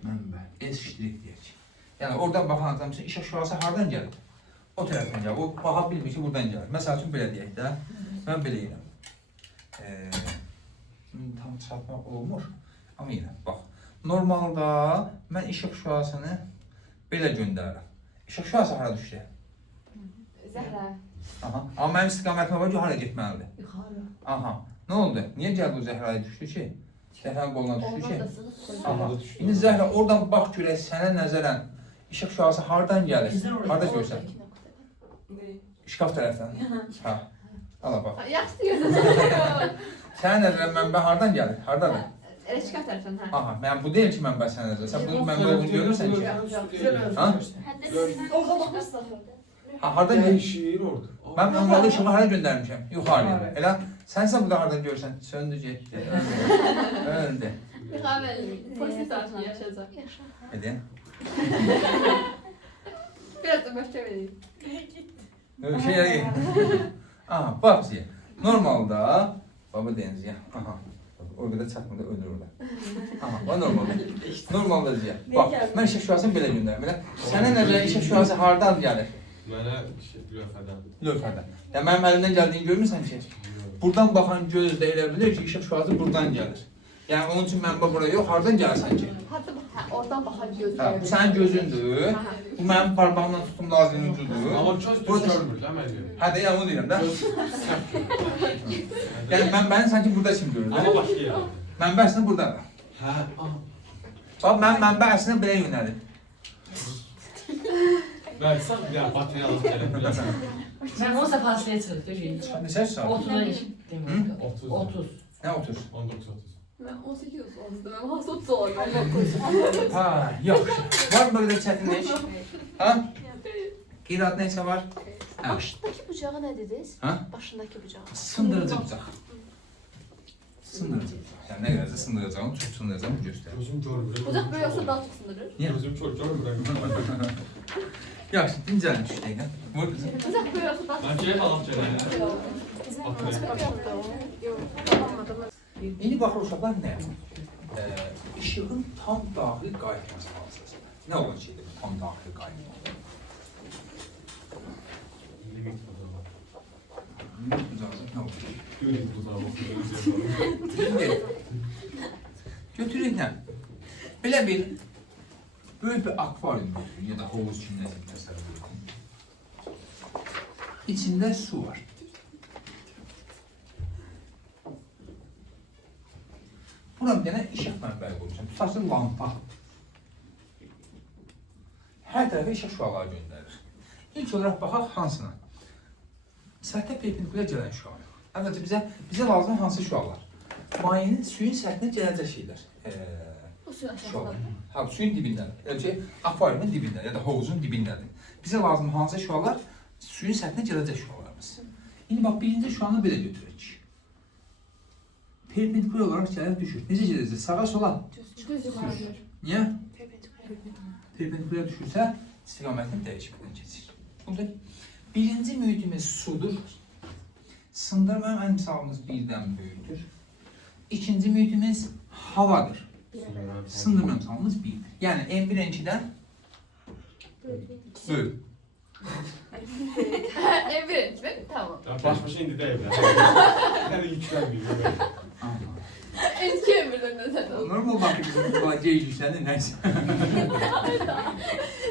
Mənbə. S-ştrik deyək. Yəni oradan baxan adam üçün işıq şüası hardan gəlir? O tərəfdən gəlir. O baxa bilmir ki, buradan gəlir. Məsəl üçün belə deyək də. Mən belə deyirəm. Tam çıxartmaq olmur. Amma yenə, bax. Normalda mən işıq şüasını belə göndərirəm. İşıq şüası hara düşür? Zəhra. Aha. Amma mənim istiqamətimə var ki, hara getməlidir? Yuxarı. Aha. Nə oldu? Niyə gəldi o Zəhraya düşdü ki? Zəhra qoluna düşdü ki. Ondan da sınıf. Aha. İndi Zəhra oradan bax görək sənə nəzərən işıq şüası hardan gəlir? Harda görsən? İşqaf tərəfdən. Ha. Ala bax. Yaxşı deyirsən. Sənə nəzərən mənbə hardan gəlir? Hardadır? Eleşkar tərəfdən, hə. Aha, yəni bu deyil ki mənbə sənə nəzərən. Sən bu mənbə olduğunu görürsən ki. Ha? Orada baxırsan. Ha, hardan gəlir? Dəyişir orada. Mən normalda işığı hara göndərmişəm? Yuxarıya. Elə sənsə burada hardan görsən? Söndü getdi. Öldü. Müqaviməli. Polis itaatını yaşayacaq. Edin. Biraz da möhkəm edin. Öyle şey değil. Aha, bak diye. Normalda baba deniz ya. Aha. O kadar çatmadı ölür orada. Aha, o normalde. Normalde diye. Bak, ben işe şüasını belə göndərəm. Sənə nəzərən işe şüası hardan gəlir? Mənə lövhədən. Lövhədən. Ya mənim əlimdən gəldiyini görmürsən ki? Buradan baxan göz də elə bilir ki, işe şüası buradan gəlir. Yəni onun üçün mənbə bura yox, hardan gəlsən ki? Hatta oradan baxan göz. Hə, bu sənin gözündür. Bu mənim parmağımdan tutum lazım ucudur. Amma göz düz görmür də mənə. Hə də yəni onu deyirəm də. Göz səhv görür. Yəni mən sanki burada kimi görürəm. Amma başqa yerdə. Mənbə əslində buradadır. Hə, Bax, mənbə əslində belə yönəlir. mən sən ya bateriya alıb gələ bilərsən. Mən o səfasıya çıxdı şey. Neçə saat? 30 demək. 30. 30. Nə 30? 19 30. Mən 18 oldu. Mən hasta 30 olarım. Ha, yaxşı. Var mı belə çətinlik? Ha? Qiraat neçə var? Hə. Başındakı bucağı nə dediniz? Ha? Başındakı bucağı. Sındırıcı bıçaq. Sındırıcı bıçaq. Yəni nə qədər sındıracağını, çox sındıracağını göstərir. Gözüm görmür. Ocaq böyle olsa daha çox sınırır. Niyə? Gözüm çox görmür. Yaxşı, dincəlin üç dəqiqə. Vur qızım. Ocaq böyle olsa daha Mən şey alıb gələ. İndi baxır uşaqlar nə? İşığın tam daxil qayıtması lazımdır. Nə olan şeydir tam daxil qayıtma? Limit buzağı. Bucaqsın, nə olur? Limit buzağı baxır. Götürək nə? Belə bir böyük bir akvaryum götürün ya da hovuz kimi nəsə təsəvvür edin. İçində su var. Buna bir dənə işıq mənbəyi qoymuşam. Tutarsın lampa. Hər tərəfə işıq şüaları göndərir. İlk olaraq baxaq hansına? Səthə perpendikulyar gələn şüalar. Əvvəlcə bizə lazım hansı şüalar? Mayenin suyun səthinə gələcək şeylər. Bu suyun Şüalar. aşağısında. Ha, suyun dibindədir. Yəni ki, akvaryumun dibindədir ya da hovuzun dibindədir. Bizə lazım hansı şüalar? Suyun səthinə gələcək şüalarımız. İndi bax, birinci şüanı belə götürək. Perpendikulyar olaraq gəlib düşür. Necə gedəcək? Sağa sola? Düz yukarı görür. Niyə? Perpendikulyar. Perpendikulyar düşürsə, istiqamətini dəyişmədən keçir. Burada birinci mühitimiz sudur. Sındırma əmsalımız birdən böyükdür. İkinci mühitimiz havadır. Sındırma əmsalımız 1-dir. Yəni M1 N2-dən böyük. Evet, tamam. Baş-başa indi deyil. Hələ yüklənməyim. Eski emirden de sen ol. Normal bakıyor bizim bu geyik yüklendi neyse.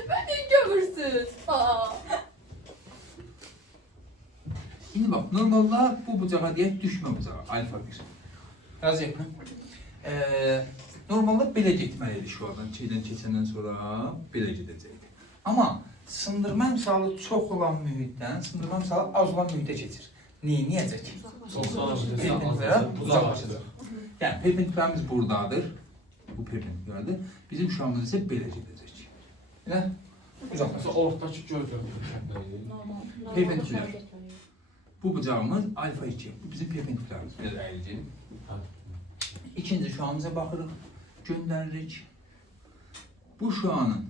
Ben de gömürsün. Aa. Şimdi bak normalde bu bucağa diye düşme bucağı alfa 1. Razıyıq mı? Normalde belə getməlidir şu an şeydən keçəndən sonra belə gedəcəkdir. Amma sındırma misalı çox olan mühitdən sındırma misalı az olan mühitə keçir. Neyəcək? Perpendikulyara uzaqlaşacaq. Yəni perpendikulyarımız buradadır. Bu perpendikulyardır. Bizim şuamız isə belə gedəcək. Elə uzaqlaşacaq. Ortadakı göz Perpendikulyar. Bu bucağımız alfa 2. Bu bizim perpendikulyarımız. Biraz əyiləcək. İkinci şuamıza baxırıq. Göndəririk. Bu şuanın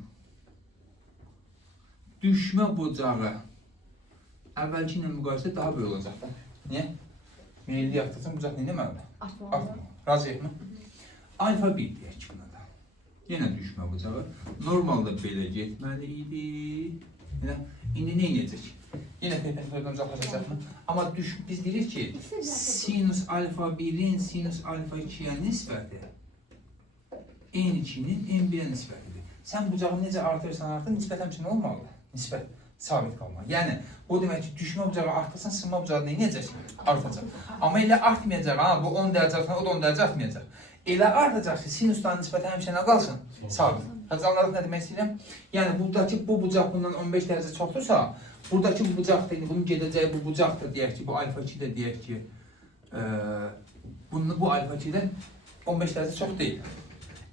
düşmə bucağı əvvəlki ilə müqayisədə daha böyük olacaq da. Niyə? Meyilli yaxdırsan bucaq nə deməlidir? Artma. Razıyıq mı? Alfa 1 deyək buna da. Yenə düşmə bucağı. Normalda belə getməli idi. Elə indi nə edəcək? Yenə perpendikulyardan uzaqlaşacaq mı? Amma biz deyirik ki, sinus alfa 1-in sinus alfa 2-yə nisbəti n2-nin n1-ə nisbətidir. Sən bucağı necə artırırsan artır, nisbət həmçinin olmalıdır. Nisbət sabit qalmalı. Yəni, o demək ki, düşmə bucağı artırsan, sınma bucağı nə edəcək? Artacaq. Amma elə artmayacaq, ha, bu 10 dərəcə artmayacaq, o da 10 dərəcə artmayacaq. Elə artacaq ki, sinusdan nisbətən həmişə nə qalsın? Sabit. Həcə anladıq nə demək istəyirəm? Yəni, buradakı bu bucaq bundan 15 dərəcə çoxdursa, buradakı bu bucaq da, bunun gedəcəyi bu bucaq da deyək ki, bu alfa 2 də deyək ki, bu alfa 2-dən 15 dərəcə çox deyil.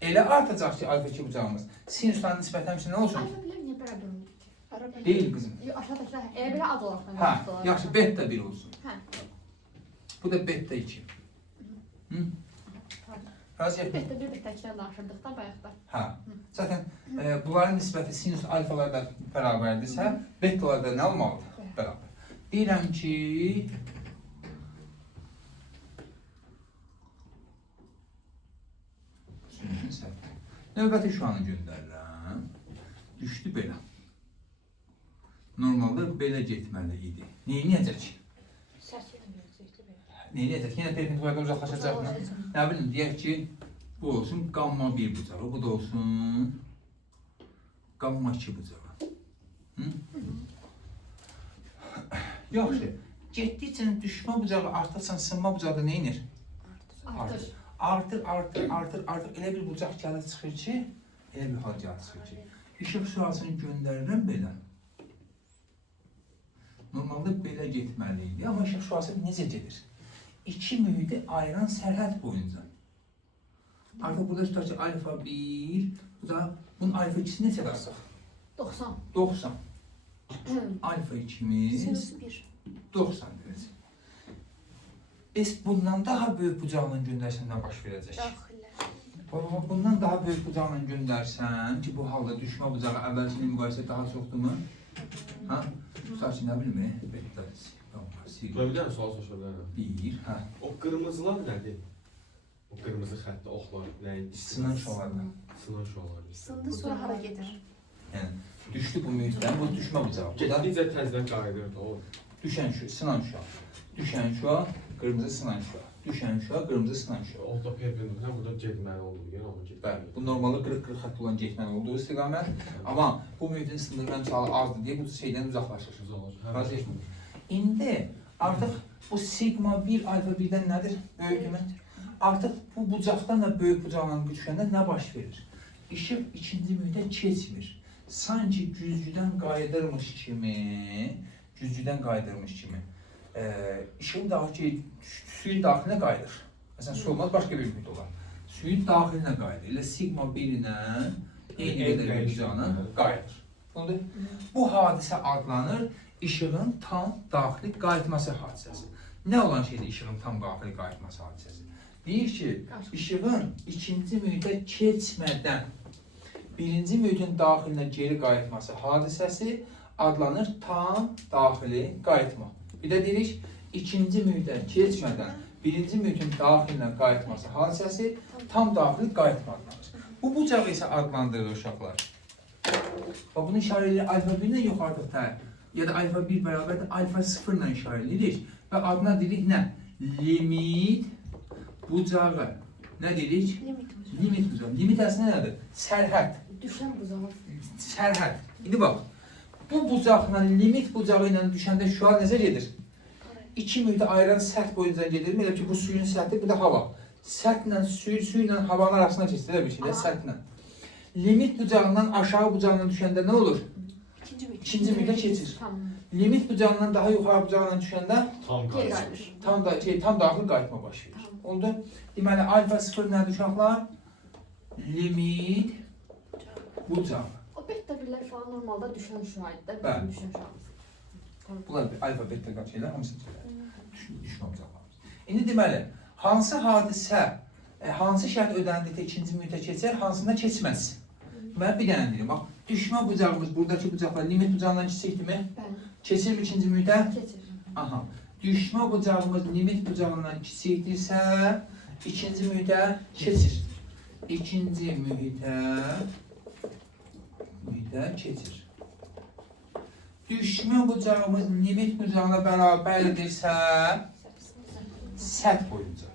Elə artacaq ki, alfa 2 bucağımız sinusdan nisbətən həmişə nə olsun? Alfa bilir niyə bərabər oldu? Deyil qızım. Aşağıdakılar elə belə ad olaraq. Hə, yaxşı, beta 1 olsun. Hə. Bu da beta 2. Hı? Razıyıq. Beta 1 bitəkindən danışırdıq da bayaqda. Hə. Zaten bunların nisbəti sinus alfalarda bərabərdirsə, betalarda nə olmalıdır? Bərabər. Deyirəm ki, növbəti şuanı göndərirəm. Düşdü belə. Normalda belə getməli idi. Neyniyəcək? Sərt verəcəkdi belə. Neyniyəcək? Yenə perpendikulardan uzaqlaşacaq mı? Nə bilim, deyək ki, bu olsun gamma 1 bucağı, bu da olsun gamma 2 bucağı. Hı? Yaxşı, getdikcə düşmə bucağı artarsan, sınma bucağı da neynir? Artır. Artır. Elə bir bucaq gəlir çıxır ki, elə bir hal gəlir çıxır ki, işıq şüasını göndərirəm belə. Normalda belə getməli idi, amma işıq şüası necə gedir? İki mühiti ayıran sərhəd boyunca. Artıq burada tutaq ki, alfa 1, bu da bunun alfa 2'si neçə qalsaq? 90. 90. Alfa 2'miz Sinusu 1. 90 derece. Biz bundan daha böyük bucağla göndərsən nə baş verəcək? Daxillər. Bundan daha böyük bucaqla göndərsən ki, bu halda düşmə bucağı əvvəlki ilə müqayisə daha çoxdurmu? Ha? Tutaq ki, nə bilmir? Beta, gamma, sigma. Bir dənə sual soruşa bilərəm. 1, hə. O qırmızılar nədir? O qırmızı xəttdə oxlar nəyin? Sınan şualardan. Sınan şuaları. Sındı sonra hara gedir? Yəni, düşdü bu mühitdən, bu düşmə bucağı. Bu da Getdikcə təzdən qayıdır da o. düşən şu, sınan şua. Düşən şua, qırmızı sınan şua. Düşən şua, qırmızı sınan şua. O da perpendikulär, burada getməli olur. Yəni onu getməli. Bəli, bu normalda 40-40 xətt olan getməli olduğu istiqamət. Amma bu mühitin sınırlı əmsalı azdır deyə bu şeydən uzaqlaşır. Razıyıq mı? İndi artıq bu sigma 1 alfa 1-dən nədir? Böyükdür. Artıq bu bucaqdan da böyük bucaqla düşəndə nə baş verir? İşıq ikinci mühitə keçmir. Sanki güzgüdən qayıdırmış kimi, işığın daxili, suyun daxilinə qayıdır. Məsələn, su olmaz, başqa bir mühit olar. Suyun daxilinə qayıdır. Elə sigma 1 ilə eyni qədər bir bucaqla qayıdır. Bu hadisə adlanır işığın tam daxili qayıtması hadisəsi. Nə olan şeydir işığın tam daxili qayıtması hadisəsi? Deyir ki, işığın ikinci mühitə keçmədən birinci mühitin daxilinə geri qayıtması hadisəsi adlanır tam daxili qayıtma. Bir də deyirik, ikinci mühitə keçmədən birinci mühitin daxilinə qayıtması hadisəsi tam daxili qayıtma adlanır. Bu bucağı isə adlandırır uşaqlar. Bunun işarə edir alfa 1 ilə yox artıq tə, ya da alfa 1 bərabərdir alfa 0 ilə işarə edirik və adına deyirik nə? Limit bucağı. Nə deyirik? Limit bucağı. Limit əslində nədir? Sərhəd. Düşən bucağı. Sərhəd. İndi bax, bu bucaqla limit bucağı ilə düşəndə şüa necə gedir? İki mühiti ayıran səth boyunca gedir. Elə ki, bu suyun səthi, bu da hava. Səthlə, su ilə havanın arasına keçir, elə bir şeylə, səthlə. Limit bucağından aşağı bucağına düşəndə nə olur? İkinci mühitə keçir. Limit bucağından daha yuxarı bucağına düşəndə Tam qayıdır. tam daxil qayıtma baş verir. Oldu. Deməli, alfa 0 nədir uşaqlar? Limit bucağı. O beta 1'lər falan normalda düşən şuaydı da, Bəli. bizim düşən şuamız. Bunlar alfa, beta şeylər hamısı düşmə bucaqlarımız. İndi deməli, hansı hadisə, hansı şərt ödəndikdə ikinci mühitə keçər, hansında keçməz? Deməli, bir dənə deyim, bax, düşmə bucağımız, buradakı bucaqlar limit bucağından keçəcəkdirmi? Bəli. Keçir mi ikinci mühitə? Keçir. Aha. Düşmə bucağımız limit bucağından keçəcəkdirsə, ikinci mühitə keçir. İkinci mühitə keçir. Düşmə bucağımız limit bucağına bərabərdirsə, səth boyunca.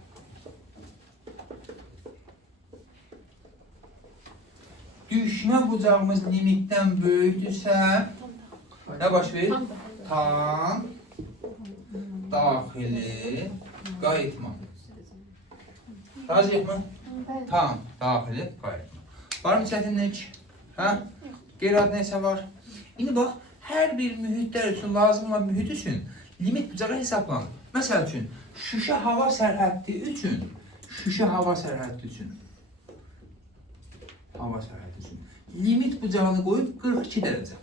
Düşmə bucağımız limitdən böyükdürsə, nə baş verir? Tam daxili qayıtma. Razıyıq mı? Tam daxili qayıtma. Var mı çətinlik? Hə? Qeyri-adi nəsə var? İndi bax, hər bir mühitlər üçün, lazım olan mühit üçün limit bucağı hesablanır. Məsəl üçün, Şuşa hava sərhəddi üçün, limit bucağını qoyub 42 dərəcə.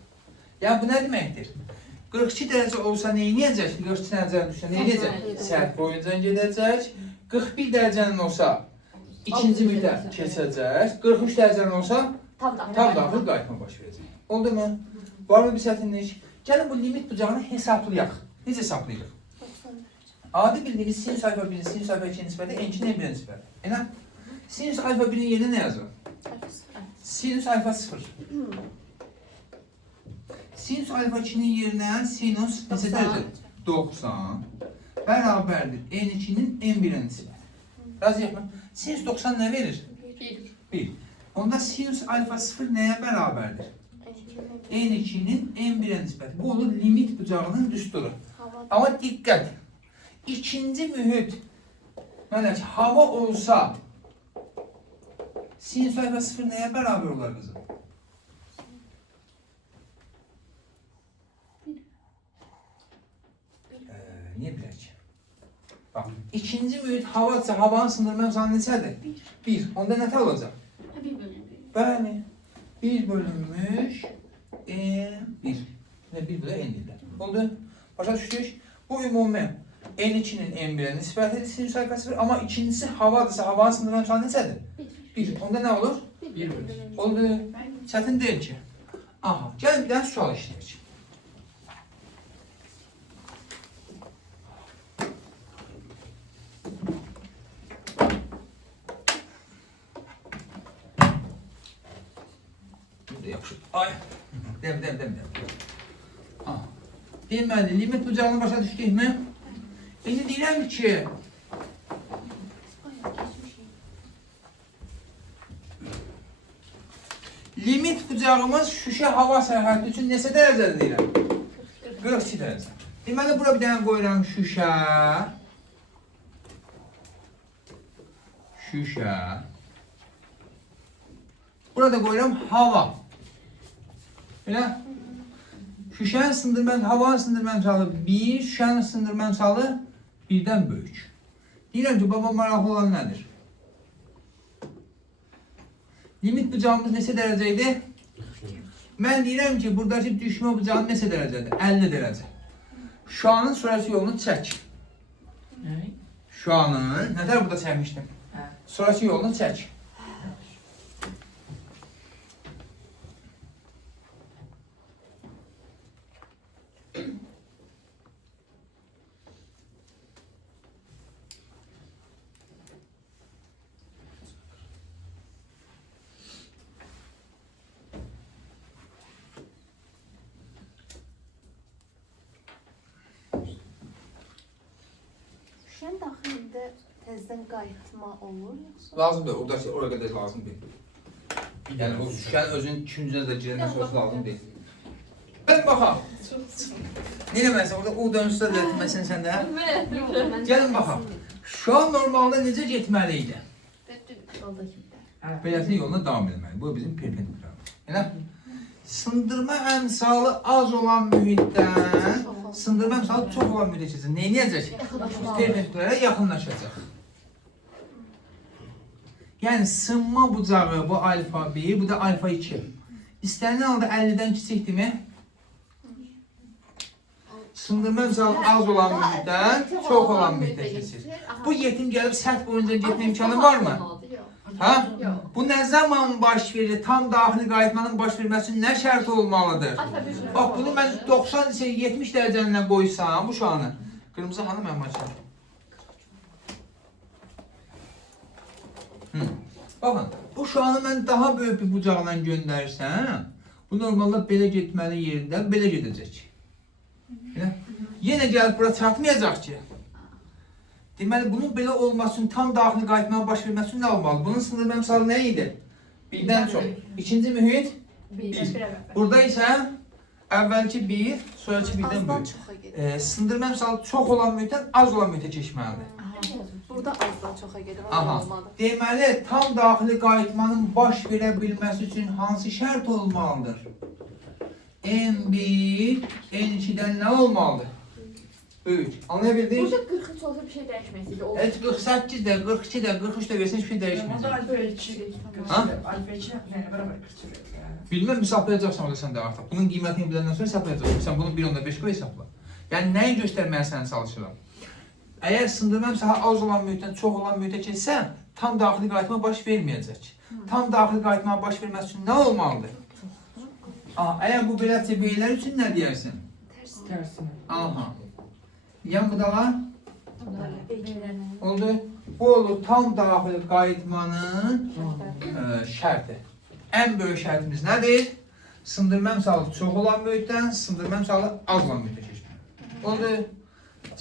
Yəni, bu nə deməkdir? 42 dərəcə olsa nə edəcək? 42 dərəcə düşsə nə edəcək? Sərh boyunca gedəcək. 41 dərəcənin olsa ikinci mühitə keçəcək. 43 dərəcənin olsa tam daxil qayıtma baş verəcək. Oldu mu? Var mı bir çətinlik? Gəlin bu limit bucağını hesablayaq. Necə hesablayırıq? Adi bildiyimiz sinüs alfa 1-in sinüs alfa 2-nin nisbəti n2-nin n1-in nisbəti. Elə? Sinüs alfa 1-in yerinə nə yazır? Sinüs alfa 0. Sinüs alfa 2-nin yerinə sinüs neçə dərəcədir? 90 bərabərdir n2-nin n1-in nisbəti. Razıyıq mı? Sinüs 90 nə verir? 1. Onda sinüs alfa 0 nəyə bərabərdir? n2-nin n1-in nisbəti. Bu olur limit bucağının düsturu. Amma diqqət! İkinci mühit, mənə ki, hava olsa, sinüs alfa 0 nəyə bərabər olar qızım? Niyə bilək ki? Bax, ikinci mühit hava havanın sındırma imkanı neçədir? 1. Onda nə tə olacaq? 1 bölünmüş. Bəli. 1 bölünmüş n1. 1 bölü n1. Oldu? Başa düşdük? Bu ümumi n2-nin n1-ə nisbətidir sinüs alfa 0. Amma ikincisi havadırsa, havanın sındırma imkanı neçədir? 1. Onda nə olur? 1 bölü. Oldu. Çətin deyil ki. Aha, gəlin bir dənə sual işləyək. Yapışır. Ay. Dem. Aha. Deməli, limit bucağını başa düşdük mü? İndi deyirəm ki, limit bucağımız Şuşa hava sərhəddi üçün neçə dərəcədir deyirəm? 42 dərəcə. Deməli, bura bir dənə qoyuram Şuşa. Burada qoyuram hava. Belə? Şuşanın sındırma, havanın sındırma imsalı 1, şuşanın sındırma imsalı 1-dən böyük. Deyirəm ki, baba maraqlı olan nədir? Limit bucağımız neçə dərəcə idi? Mən deyirəm ki, buradakı düşmə bucağı neçə dərəcədir? 50 dərəcə. Şuşanın sonraki yolunu çək. Şuşanın, nədər burada çəkmişdim? Sonraki yolunu çək. Şuşanın daxilində təzədən qayıtma olur yoxsa? Lazımdır, oraya qədər lazım deyil. Yəni, o şüşənin özünün ikincünə də girəndən sonrası lazım deyil. Gəlin baxaq. Nə deməlisən, orada o dönüşdə düzəltməsin səndə? Gəlin baxaq. Şuşa normalda necə getməli idi? Beləsin yoluna davam etməli. Bu bizim perpendikularımız. Elə? Sındırma əmsalı az olan mühitdən sındırma əmsalı çox olan mühitə keçəcək. Nə edəcək? Perpendikulara yaxınlaşacaq. Yəni sınma bucağı bu alfa 1, bu da alfa 2. İstənilən halda 50-dən kiçikdirmi? Sındırma əmsalı az olan mühitdən çox olan mühitə keçir. Bu yetim gəlib səth boyunca getmə imkanı varmı? Ha? Bu nə zaman baş verir? Tam daxili qayıtmanın baş verməsi üçün nə şərt olmalıdır? Bax, bunu mən 90-70 dərəcəlindən qoysam bu şanı. Qırmızı hanı mən maçam? Baxın, bu şanı mən daha böyük bir bucaqla göndərsəm, bu normalda belə getməli yerindən belə gedəcək. Yenə gəlib bura çatmayacaq ki. Deməli, bunun belə olması üçün, tam daxili qayıtmanın baş verməsi üçün nə olmalı? Bunun sındırma əmsalı nə idi? 1-dən çox. İkinci mühit 1. Burada isə əvvəlki 1, sonraki 1-dən böyük. Sındırma əmsalı çox olan mühitdən az olan mühitə keçməlidir. Burada azdan çoxa gedir. O Aha. olmadı. Deməli, tam daxili qayıtmanın baş verə bilməsi üçün hansı şərt olmalıdır? N1, N2-dən nə olmalıdır? 3. Anlaya bildin? Burada 43 olsa bir şey dəyişməyəcək. O Evet, 48 də, 42 də, 43 də versən hiçbir şey Onda dəyişməyəcək. alfa 2. Ha? Alfa 2 yani beraber 42 yani. Bilməm, hesablayacaqsan orada sən də artıq. Bunun qiymətini biləndən sonra hesablayacaqsan. Sən bunu 1.5 qoy hesabla. Yəni, nəyi göstərməyə sənə çalışıram? Əgər sındırmam səhə az olan mühitdən çox olan mühitə keçsən, tam daxili qayıtma baş verməyəcək. Tam daxili qayıtma baş verməsi üçün nə olmalıdır? Əgər bu belədirsə, beylər üçün nə deyərsən? Tersine. Aha. Yan bu da var. Oldu. Bu olur tam daxili qayıtmanın şərti. Ən böyük şərtimiz nədir? Sındırma əmsalı çox olan mühitdən, sındırma əmsalı az olan mühitə keçmək. Oldu.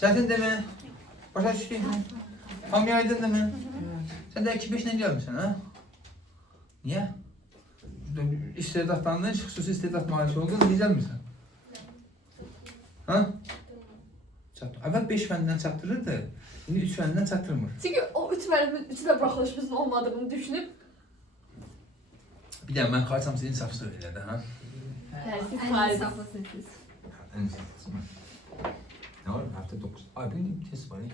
Çətin demə. Başa düşdük. Tam yaydın demə. Sən də 2-5 nə gəlmişsən, hə? Niyə? İstedadlarından xüsusi istedad malisi oldun, necəlmirsən? Hə? Çatdı. Əvvəl 5 fəndən çatdırırdı, indi 3 fəndən çatdırmır. Çünki o 3 müəllimin 3 də buraxılışımızın olmadığını düşünüb Bir də mən qaçam sizin insafsız elə də, hə? siz xaric. Ne var? Hafta 9. Ay benim test var ya.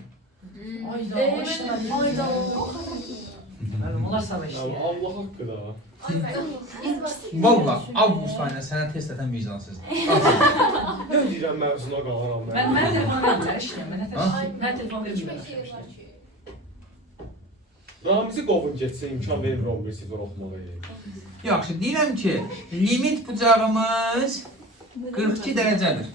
Ayda başına. Ayda. Onlar savaştı. Ya Allah haqqı da. Valla Avgust ayına sənə test atan vicdansızdır. Nə deyirəm mövzuna qalaram mən. Ben telefon verdim işte. Ha? Ben telefon verdim. Ramizi qovun getsə imkan verir 11-0 oxumağa. Yaxşı, deyirəm ki, limit bucağımız 42 dərəcədir.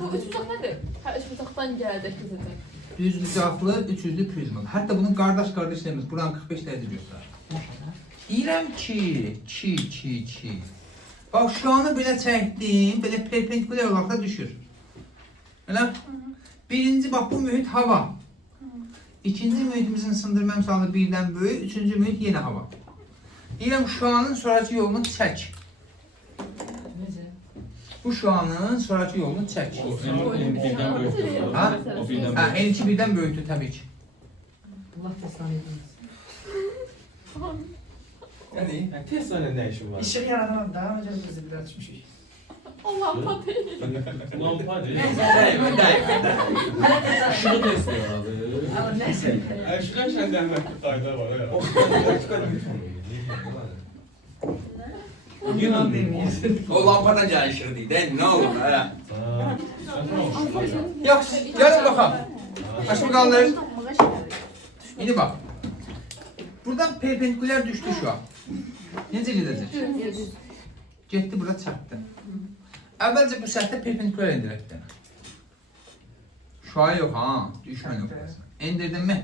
Bu 3 bucaq nədir? Hə 3 bucaqdan gəldi bizəcək. Düz bucaqlı, 300'lü prizma. Hətta bunun qardaşlarımız buranı 45 dərəcə göstərir. Deyirəm ki, Bax, şu anı belə çəkdim, belə perpendikular olaraq da düşür. Elə? Birinci, bax, bu mühit hava. İkinci mühitimizin sındırma əmsalı birdən böyük, üçüncü mühit yenə hava. Deyirəm, şuanın sonraki yolunu çək. Bu şuanın sonraki yolunu çək. Birdən böyükdür. Ha? O birdən Hə, N2 birdən böyükdür təbii ki. Allah teslim ediniz. Yəni, Tesla'nın nə işin var? İşi yaradan daha önce bizi bir açmışız. Allah'ım patlayın. Lampa deyil. Hadi Işığı test yaradı. Ama neyse. Əşqən səndə əhməkli qayda var ya. Yunan demeyiz. O lampadan gələn işıqdır, də nə olur, hə? Ha. Yaxşı, gəlin baxaq. Başımı qaldır. İndi bax. Buradan perpendikular düşdü şu an. Necə gedəcək? Getdi, bura çatdı. Əvvəlcə bu səthdə perpendikular indirəkdir. Şuaya yox, ha, düşmə nöqtəsi. İndirdin mi?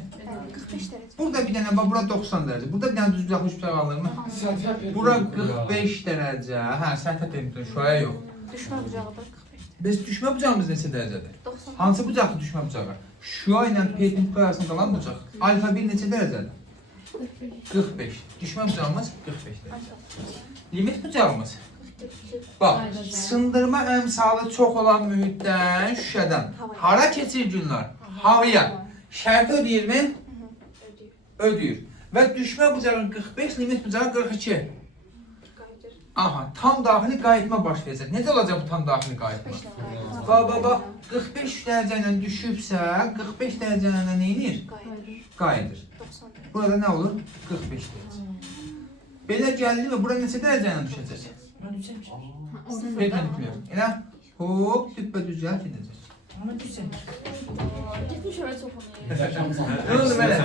45 dərəcə. Burada bir dənə, bax, bura 90 dərəcə. Burada bir dənə düz bucaqlı üç bucaq alır mı? Bura 45 dərəcə. Hə, səthdə perpendikular, şuaya yox. Düşmə bucağı da 45 dərəcə. Biz düşmə bucağımız neçə dərəcədir? 90. Hansı bucaqdır düşmə bucağı? Şua ilə perpendikular arasında qalan bucaq. Alfa 1 neçə dərəcədir? 45. Düşmə bucağımız 45 dərəcə. Limit bucağımız. Bax, sındırma əmsalı çox olan mühitdən, şüşədən hara keçir günlər? Havaya. Şərt ödəyirmi? Ödəyir. Və düşmə bucağı 45, limit bucağı 42. Aha, tam daxili qayıtma baş verəcək. Necə olacaq bu tam daxili qayıtma? Bax, 45 dərəcə ilə düşübsə, 45 dərəcə ilə nə edir? Qayıdır. 90 dərəcə. Burada nə olur? 45 dərəcə. Belə gəldi və bura neçə dərəcə ilə düşəcək? Ben düşemişim. Perpendikular. Elə hop, düppədüz gəlib gedəcək. Ama düşemiş. Gitmiş oraya topunayım. Nə oldu belə?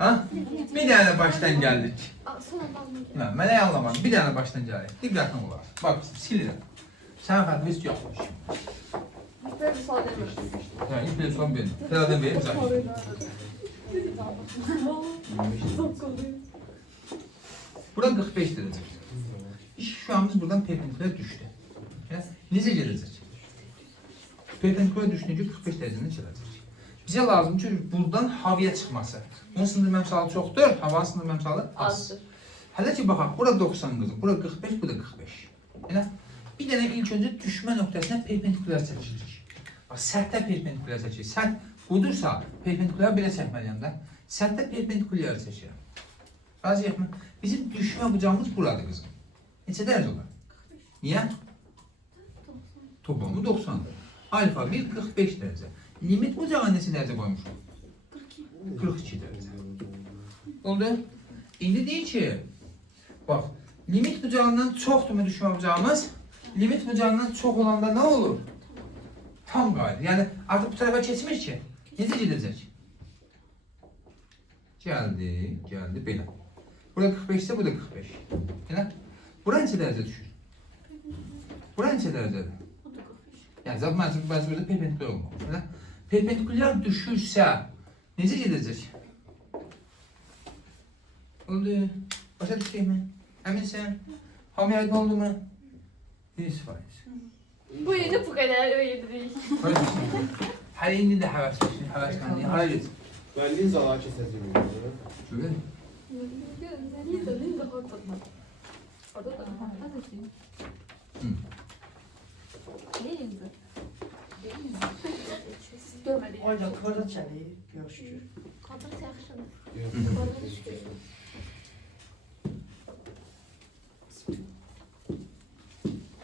Ha? Bir dənə başdan gəldik. Sonra balını Hə, mənə anlamadım. Bir dənə başdan gəldik. Diqqətlə olar. Bax, silirəm. Sən fərqli heç yoxmuş. Böyle bir sağ demir. Hə, ilk bir son verin. Təradan verin, zəng. Bura 45 dərəcə. İş şuamız buradan perpendikular düşdü. Necə gedəcək? Perpendikular düşündükcə 45 dərəcədən gələcək. Bizə lazım ki, buradan havaya çıxması. Bunun sındırma əmsalı çoxdur, havanın sındırma əmsalı az. Azdır. Hələ ki, baxaq, bura 90 qızım, bura 45, bu da 45. Elə? Bir dənə ilk öncə düşmə nöqtəsinə perpendikular çəkirik. Bax, səthə perpendikular çəkirik. Səth Budursa, perpendikulyar belə çəkməliyəm də. Səthdə perpendikulyarı çəkirəm. Razıyıqmı? Bizim düşmə bucağımız buradır qızım. Neçə dərəcə olur? Niyə? Toplamı 90'dır. Alfa 1 45 dərəcə. Limit bucağa neçə dərəcə qoymuşuq? 42 dərəcə. Oldu? İndi deyir ki, bax, limit bucağından çoxdurmu düşmə bucağımız? Limit bucağından çox olanda nə olur? Tam qayıdır. Yəni artıq bu tərəfə keçmir ki. Necə gedəcək? Gəldi belə. Bura 45 ise bu da 45. Elə? Bura neçə dərəcə düşür? Bura neçə dərəcədir? Yəni zaten məcburda perpendikulyar olmaq. Elə? Perpendikulyar düşürsə necə gedəcək? Oldu. Başa düşdük mi? Əminsən? Hamıya aydın oldu mu? 100%. Bu yine bu kadar öyledir. Hər indi də həvəskanlıyım. Hara get? Müəllim zala kəsəcəyim. Görün. Görmedik. Oyla kıvırda çəlir. Görüşür. Kontrat yaxşıdır.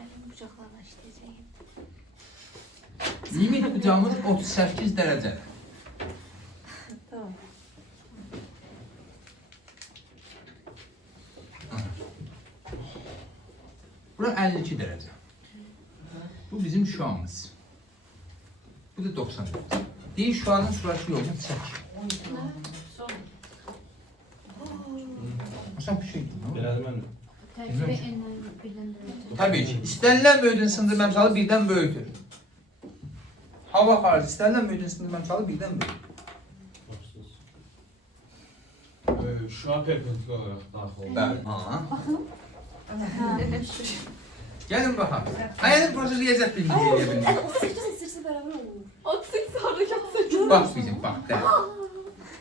Əlim bucaqlarla işləyəcəyim. Limit bucağımız 38 dərəcə. Tamam. Bura 52 dərəcə. Bu bizim şuamız. Bu da 90 dərəcə. Deyir şuanın sürəti yolunu çək. Mesela bir şey değil. Belədir mən. Tərkibə enlə birləndirilir. Tabii ki. İstənilən böyüdün sındır məmsalı birdən böyütür. Hava xarici istənilən böyüdün sındır məmsalı birdən böyütür. Şua perpendikulyar olaraq daxil olur. Bəli. Ha. Gəlin baxaq. Ayağın proses riyaziyyat bilgi eləyə bilmək. 38 istirsə bərabər olur. 38 sonraki 38. Bax bizim, bax. Dəl.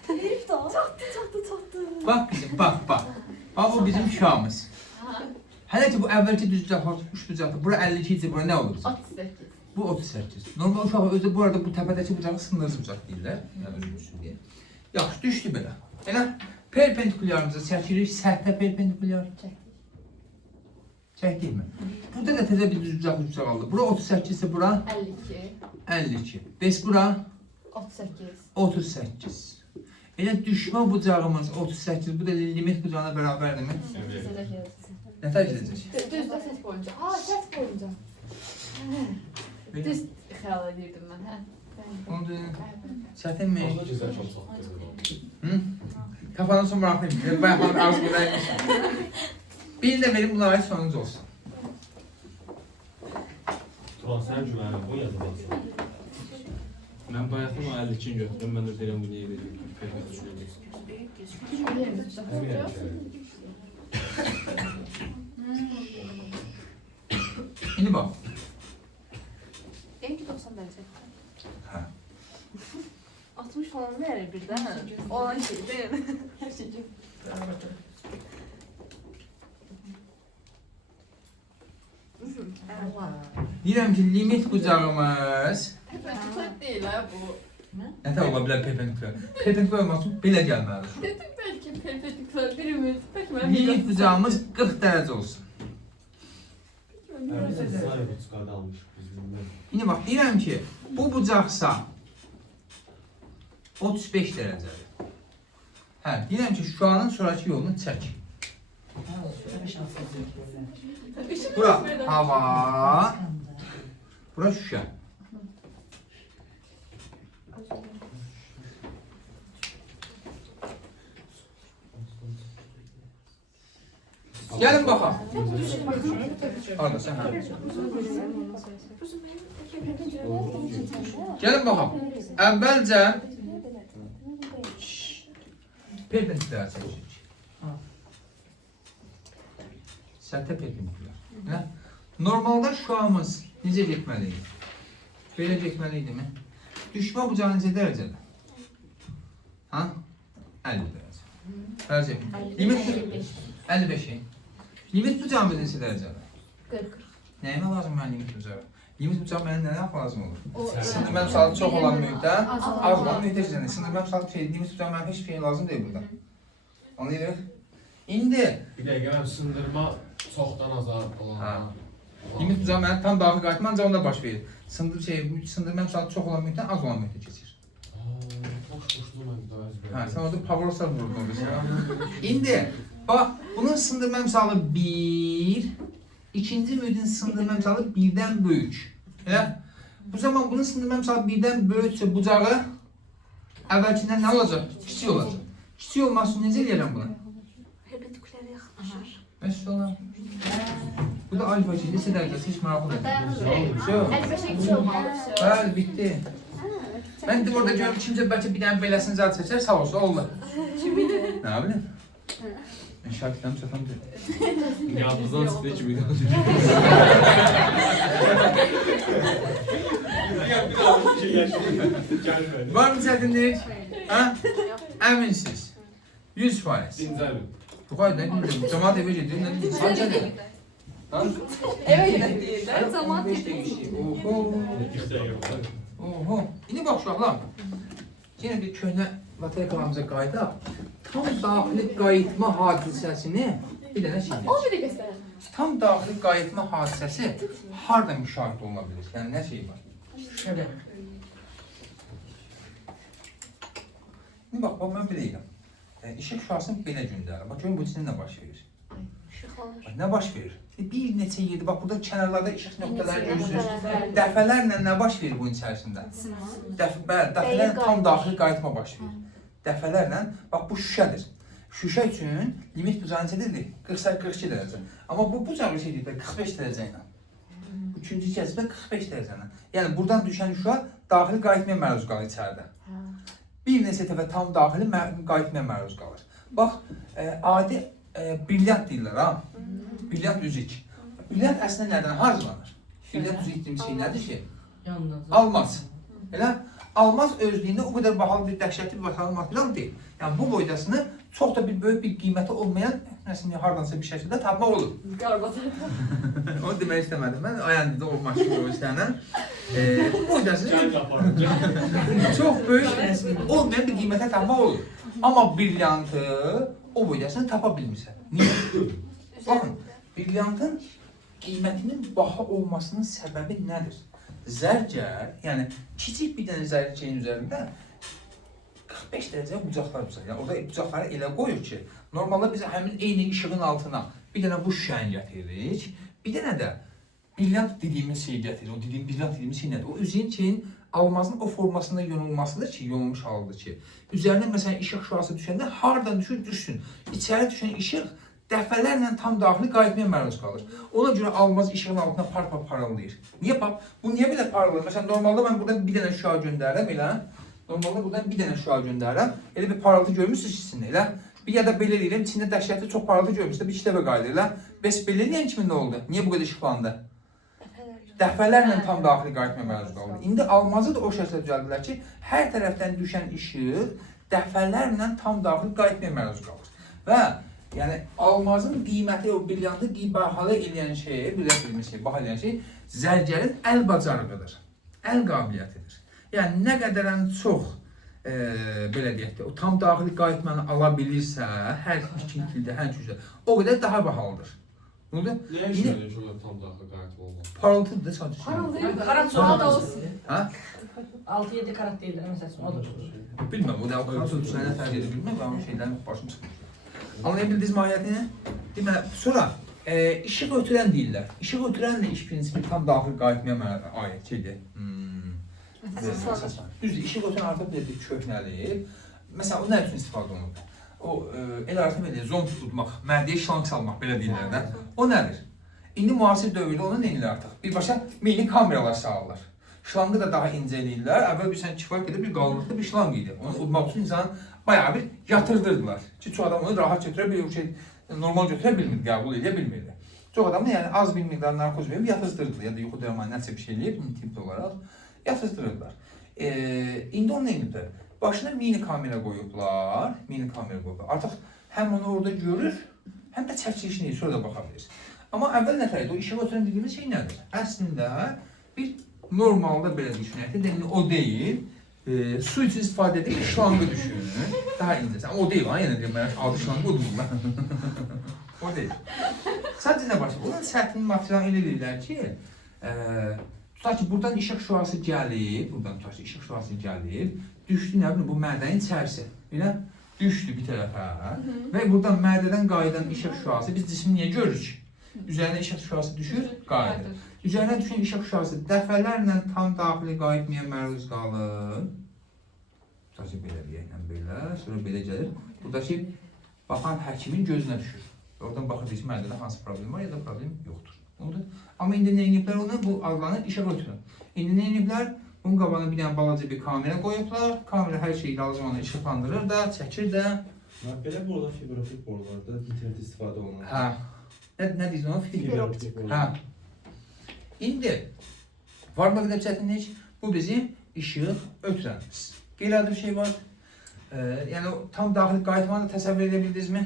Herif də. Çatdı. Bax bizim, bax. Bax bu bizim şuamız. Hələ ki bu əvvəlki düz bucaq, üç bucaqdır. Bura 52 idi, bura nə olur bizim? 38. Bu 38. Normal uşaq özü bu arada bu təpədəki bucağı sınırlı bucaq deyirlər. Yəni özü düşsün deyə. Yaxşı, düşdü belə. Elə perpendikulyarımızı çəkirik, səthə perpendikulyar. Çəkdik mi? Burada da təzə bir düz bucaq aldı. Bura 38 ise bura 52. 52. Bəs bura 38. 38. Elə düşmə bucağımız 38, bu da limit bucağına bərabərdirmi? Nə tərk edəcək? Düzde set boyunca. Ha set boyunca. Düz xəyal edirdim mən. Hə. Oldu. Çətinmi? Fazla gözəl çox çatdı. Hı? Kafanı son bırakmayayım. Ben bana arzu buradaymışım. Bir de benim bunlara sonunuz olsun. Transfer güvəni bu yazılır. Mən bayaqdan o 52-ni götürüm, mən də deyirəm bu niyə verir? Şimdi bak. Benimki 90 dərəcə. Ha. 60 falan verir birdən. Olan şey deyil. Hər şey. Deyirəm ki limit bucağımız Tutak değil ha bu. ne tər ola bilər perpendikulyar? Perpendikulyar olmaq üçün belə gəlməlidir. Dedim belki perpendikular birimiz. Peki ben Limit bucağımız 40 dərəcə olsun. Biz Zayı buçqada almışıq biz bilməm. Şimdi bak deyirəm ki bu bucaqsa 35 dərəcədir. Hə, deyirəm ki şuanın sonraki yolunu çək. Bura hava, bura şüşə. Gəlin baxaq. Arda sən hə. Gəlin baxaq. Əvvəlcə perpendikulyar çəkirik. Səthə perpendikulyar. Normalda şuamız necə getməliydi? Belə getməliydi mi? Düşmə bucağı necə dərəcədə? Ha? 50 dərəcə. Dərəcə. Limit 55. Limit bucağımız neçə dərəcədə? 40. Nəyimə lazım mən limit bucağı? Limit bıçağı mənə nə lazım olur? Sındırma əmsalı çox olan mühitdən az olan mühitə keçəcək. Sındırma əmsalı limit bıçağı mənə heç bir şey lazım deyil burada. Anlayırıq? İndi Bir dəqiqə mən sındırma çoxdan azar olan. limit bıçağı mənə tam daxil qayıtma ancaq onda baş verir. Sındırma əmsalı çox olan mühitdən az olan mühitə keçir. Boş-boşuna mən daha əzbər. Hə, sən orada power vurdun orada. İndi bax, bunun sındırma əmsalı 1, ikinci mühitin sındırma əmsalı 1-dən böyük. Elə? Bu zaman bunun sındırma əmsalı 1-dən böyüksə bucağı əvvəlkindən nə olacaq? Kiçik olacaq. Kiçik olması üçün necə eləyirəm bunu? Perpendikulyara yaxınlaşır. Bəs olan. Bu da alfa şeydir, neçə dərəcəsi heç maraqlı deyil. Şu. 55'e 2 olmalı. Bəli, bitti. Mən de orada görüm kimsə bəlkə bir dənə beləsini zat seçər, sağ olsa oldu. Nə bilim? Ben şarkıdan çatan deyil. Yadınızdan çıxdı kimi qalacaq. Var mı çətinlik? Ha? Əminsiz. 100%. Dincəlin. Bu kadar ne bileyim, cemaat eve gidiyor, ne bileyim, sadece de. Ha? Eve gedək. Zaman Oho. Bir dəqiqə var. Oho. İndi bak uşaqlar. Yine bir köhnə materikalarımıza qayıdaq. Tam daxili qayıtma hadisəsini bir dənə şey. O bir de gösterelim. Tam daxili qayıtma hadisəsi harda müşahidə oluna bilir? Yəni nə şey var? Şöyle. İndi bax, mən biləyəm. İşıq şüasını belə göndərir. Bax, görün bu içində nə baş verir? işıqlanır. Nə baş verir? Bir neçə yerdə, bax burada kənarlarda işıq nöqtələri görürsünüz. Dəfələrlə nə baş verir bunun içərisində? Bəli, dəfələrlə tam daxili qayıtma baş verir. Dəfələrlə, bax bu şüşədir. Şüşə üçün limit bucağı neçədir? 40-42 dərəcə. Amma bu bucağı şeydir, 45 dərəcə ilə. Üçüncü cəzbə 45 dərəcə ilə. Yəni buradan düşən şüşə daxili qayıtmaya məruz qalır içəridə. Bir neçə dəfə tam daxili qayıtmaya məruz qalır. Bax, adi brilyant deyirlər ha. Brilyant üzük. Brilyant əslində nədən hazırlanır? Brilyant üzük dediğimiz şey nədir ki? Almaz. Elə? Almaz özlüyündə o qədər bahalı bir dəhşətli bir bahalı material deyil. Yəni bu boydasını çox da bir böyük bir qiyməti olmayan, məsələn, hardansa bir şəkildə tapmaq olur. Onu demək istəmədim. Mən ayağında o maşını o istəyənən. Bu boydasını çox böyük olmayan bir qiymətə tapmaq olur. Amma brilyantı o boydasını tapa bilmirsən. Niyə? Baxın, brilyantın qiymətinin baha olmasının səbəbi nədir? Zərgər, yəni kiçik bir dənə zərgərin üzərində 45 dərəcəyə bucaqlar bizə. Yəni orada bucaqları elə qoyur ki, normalda biz həmin eyni işığın altına bir dənə bu şüşəni gətiririk, bir dənə də brilyant dediyimiz şeyi gətiririk. O dediyim brilyant dediyimiz şey nədir? O üzüyün almazın o formasında yonulmasıdır ki, yonulmuş haldır ki, üzərinə məsələn işıq şüası düşəndə hardan düşür, düşsün. İçəri düşən işıq dəfələrlə tam daxili qayıtmaya məruz qalır. Ona görə almaz işığın altına parlayır. Niyə pap? Bu niyə belə parlayır? Məsələn, normalda mən buradan bir dənə şüa göndərirəm, elə. Normalda buradan bir dənə şüa göndərirəm. Elə bir parıltı görmürsünüz içində, elə. Bir ya da belə deyirəm, içində dəhşətli çox parıltı görmürsünüz, bir iki dəfə qayıdır, elə. Bəs belə deyən kimi nə oldu? Niyə bu qədər işıqlandı? Dəfələrlə tam daxili qayıtmaya məruz qalır. İndi almazı da o şəkildə düzəldilər ki, hər tərəfdən düşən işıq dəfələrlə tam daxili qayıtmaya məruz qalır. Və yəni almazın qiyməti, o brilyantı bahalı eləyən şey, baha eləyən şey zərgərin əl bacarığıdır, əl qabiliyyətidir. Yəni nə qədərən çox, belə deyək də, o tam daxili qayıtmanı ala bilirsə, hər iki ildə, hər üçdə, o qədər daha bahalıdır. Nəyə işlədir şurada tam daxili qayıtma olmaz? Parıltıdır sadəcə. Karat soğan olsun. Ha? 6-7 karat deyirlər məsələn, o da olur. Bilməm, o da o karat sözünə fərq edə bilməm, ben o şeylərin başım çıxmış. Anlayabildiniz mahiyyətini? Deməli, sonra işıq ötürən deyirlər. İşıq ötürən də iş prinsipi tam daxil qayıtmaya aid şeydir. Düzdür, işıq ötürən artıq bir köhnəlir. Məsələn, o nə üçün istifadə olunur? O, elə artıq belə zon tutmaq, mərdiyə şlanq salmaq, belə deyirlər də. O nədir? İndi müasir dövrdə onu neyirlər artıq? Birbaşa mini kameralar sağlarlar. Şlanqı da daha incə eləyirlər. Əvvəl bir kifayət qədər bir qalınlıqda bir şlanq idi. Onu udmaq üçün insanı bayağı bir yatırdırdılar. Ki, çox adam onu rahat götürə bilir, o şey normal götürə bilmirdi, qəbul edə bilmirdi. Çox adamı yəni az bir miqdar narkoz verib yatızdırdılar ya da yuxu dərmanı nəsə bir şey eləyib, tip olaraq yatızdırdılar. İndi onu eləyiblər. Başına mini kamera qoyublar, Artıq həm onu orada görür, həm də çəkilişini sonra da baxa bilir. Amma əvvəl nə təyədir? O işıq ötürən dediyimiz şey nədir? Əslində Bir normalda belə düşünək də, yəni o deyil. Su üçün istifadə edir, şlangı düşünün. Daha incəsən. O deyil ha, yenə deyim, mən adı şlangı odur lan. O deyil. Sadəcə nə başlayır? Onun səthinin materialı elə deyirlər ki, tutaq ki, buradan işıq şüası gəlir, düşdü, nə bilim, bu mədənin içərisi. Elə düşdü bir tərəfə və buradan mədədən qayıdan işıq şüası biz cismi niyə görürük? Üzərinə işıq şüası düşür, qayıdır. Üzərinə düşən işıq şüası dəfələrlə tam daxili qayıtmayan məruz qalır. Tutaq ki, belə deyək, belə, sonra belə gəlir. Buradakı baxan həkimin gözünə düşür. Oradan baxır ki, mədədə hansı problem var ya da problem yoxdur. Amma indi nə ediblər ona? Bu adlanır işıq ötürün. İndi nə ediblər? Bunun qabağına bir dənə balaca bir kamera qoyublar. Kamera hər şeyi lazım ona işıqlandırır da, çəkir də. Belə burada fiberoptik borularda internet istifadə olunur. Hə. Nə deyirsən ona? Fiberoptik borular. Hə. İndi var mı qədər çətinlik? Bu bizim işıq ötürənimiz. Qeyri-adi bir şey var. Yəni tam daxili qayıtmanı da təsəvvür edə bildinizmi?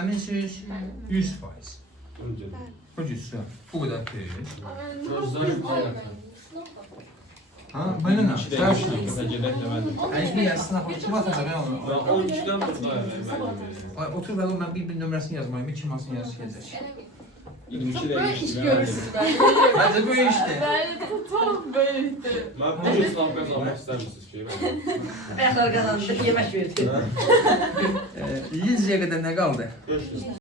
Əminsiniz? 100%. Öncə. Hocası, bu qədər tez. Gözlər Ha, belə nə? Sən şunu. gedək demədim. Əgər yazsın, kim atacaq onu? Ben 12'den burada müəllim. Ay, otur və mən bir nömrəsini yazmayım, kim hansını yazacaq. 22 Böyle iş dəqiqə. görürsünüz bence. Məncə bu işdir. Bence tam böyledir. Mən bu gün sınav qazanmaq istəmişsiniz ki, mən. Ayaqları qazandı, yemək verdi. Liziyə qədər nə qaldı? Görüşürüz.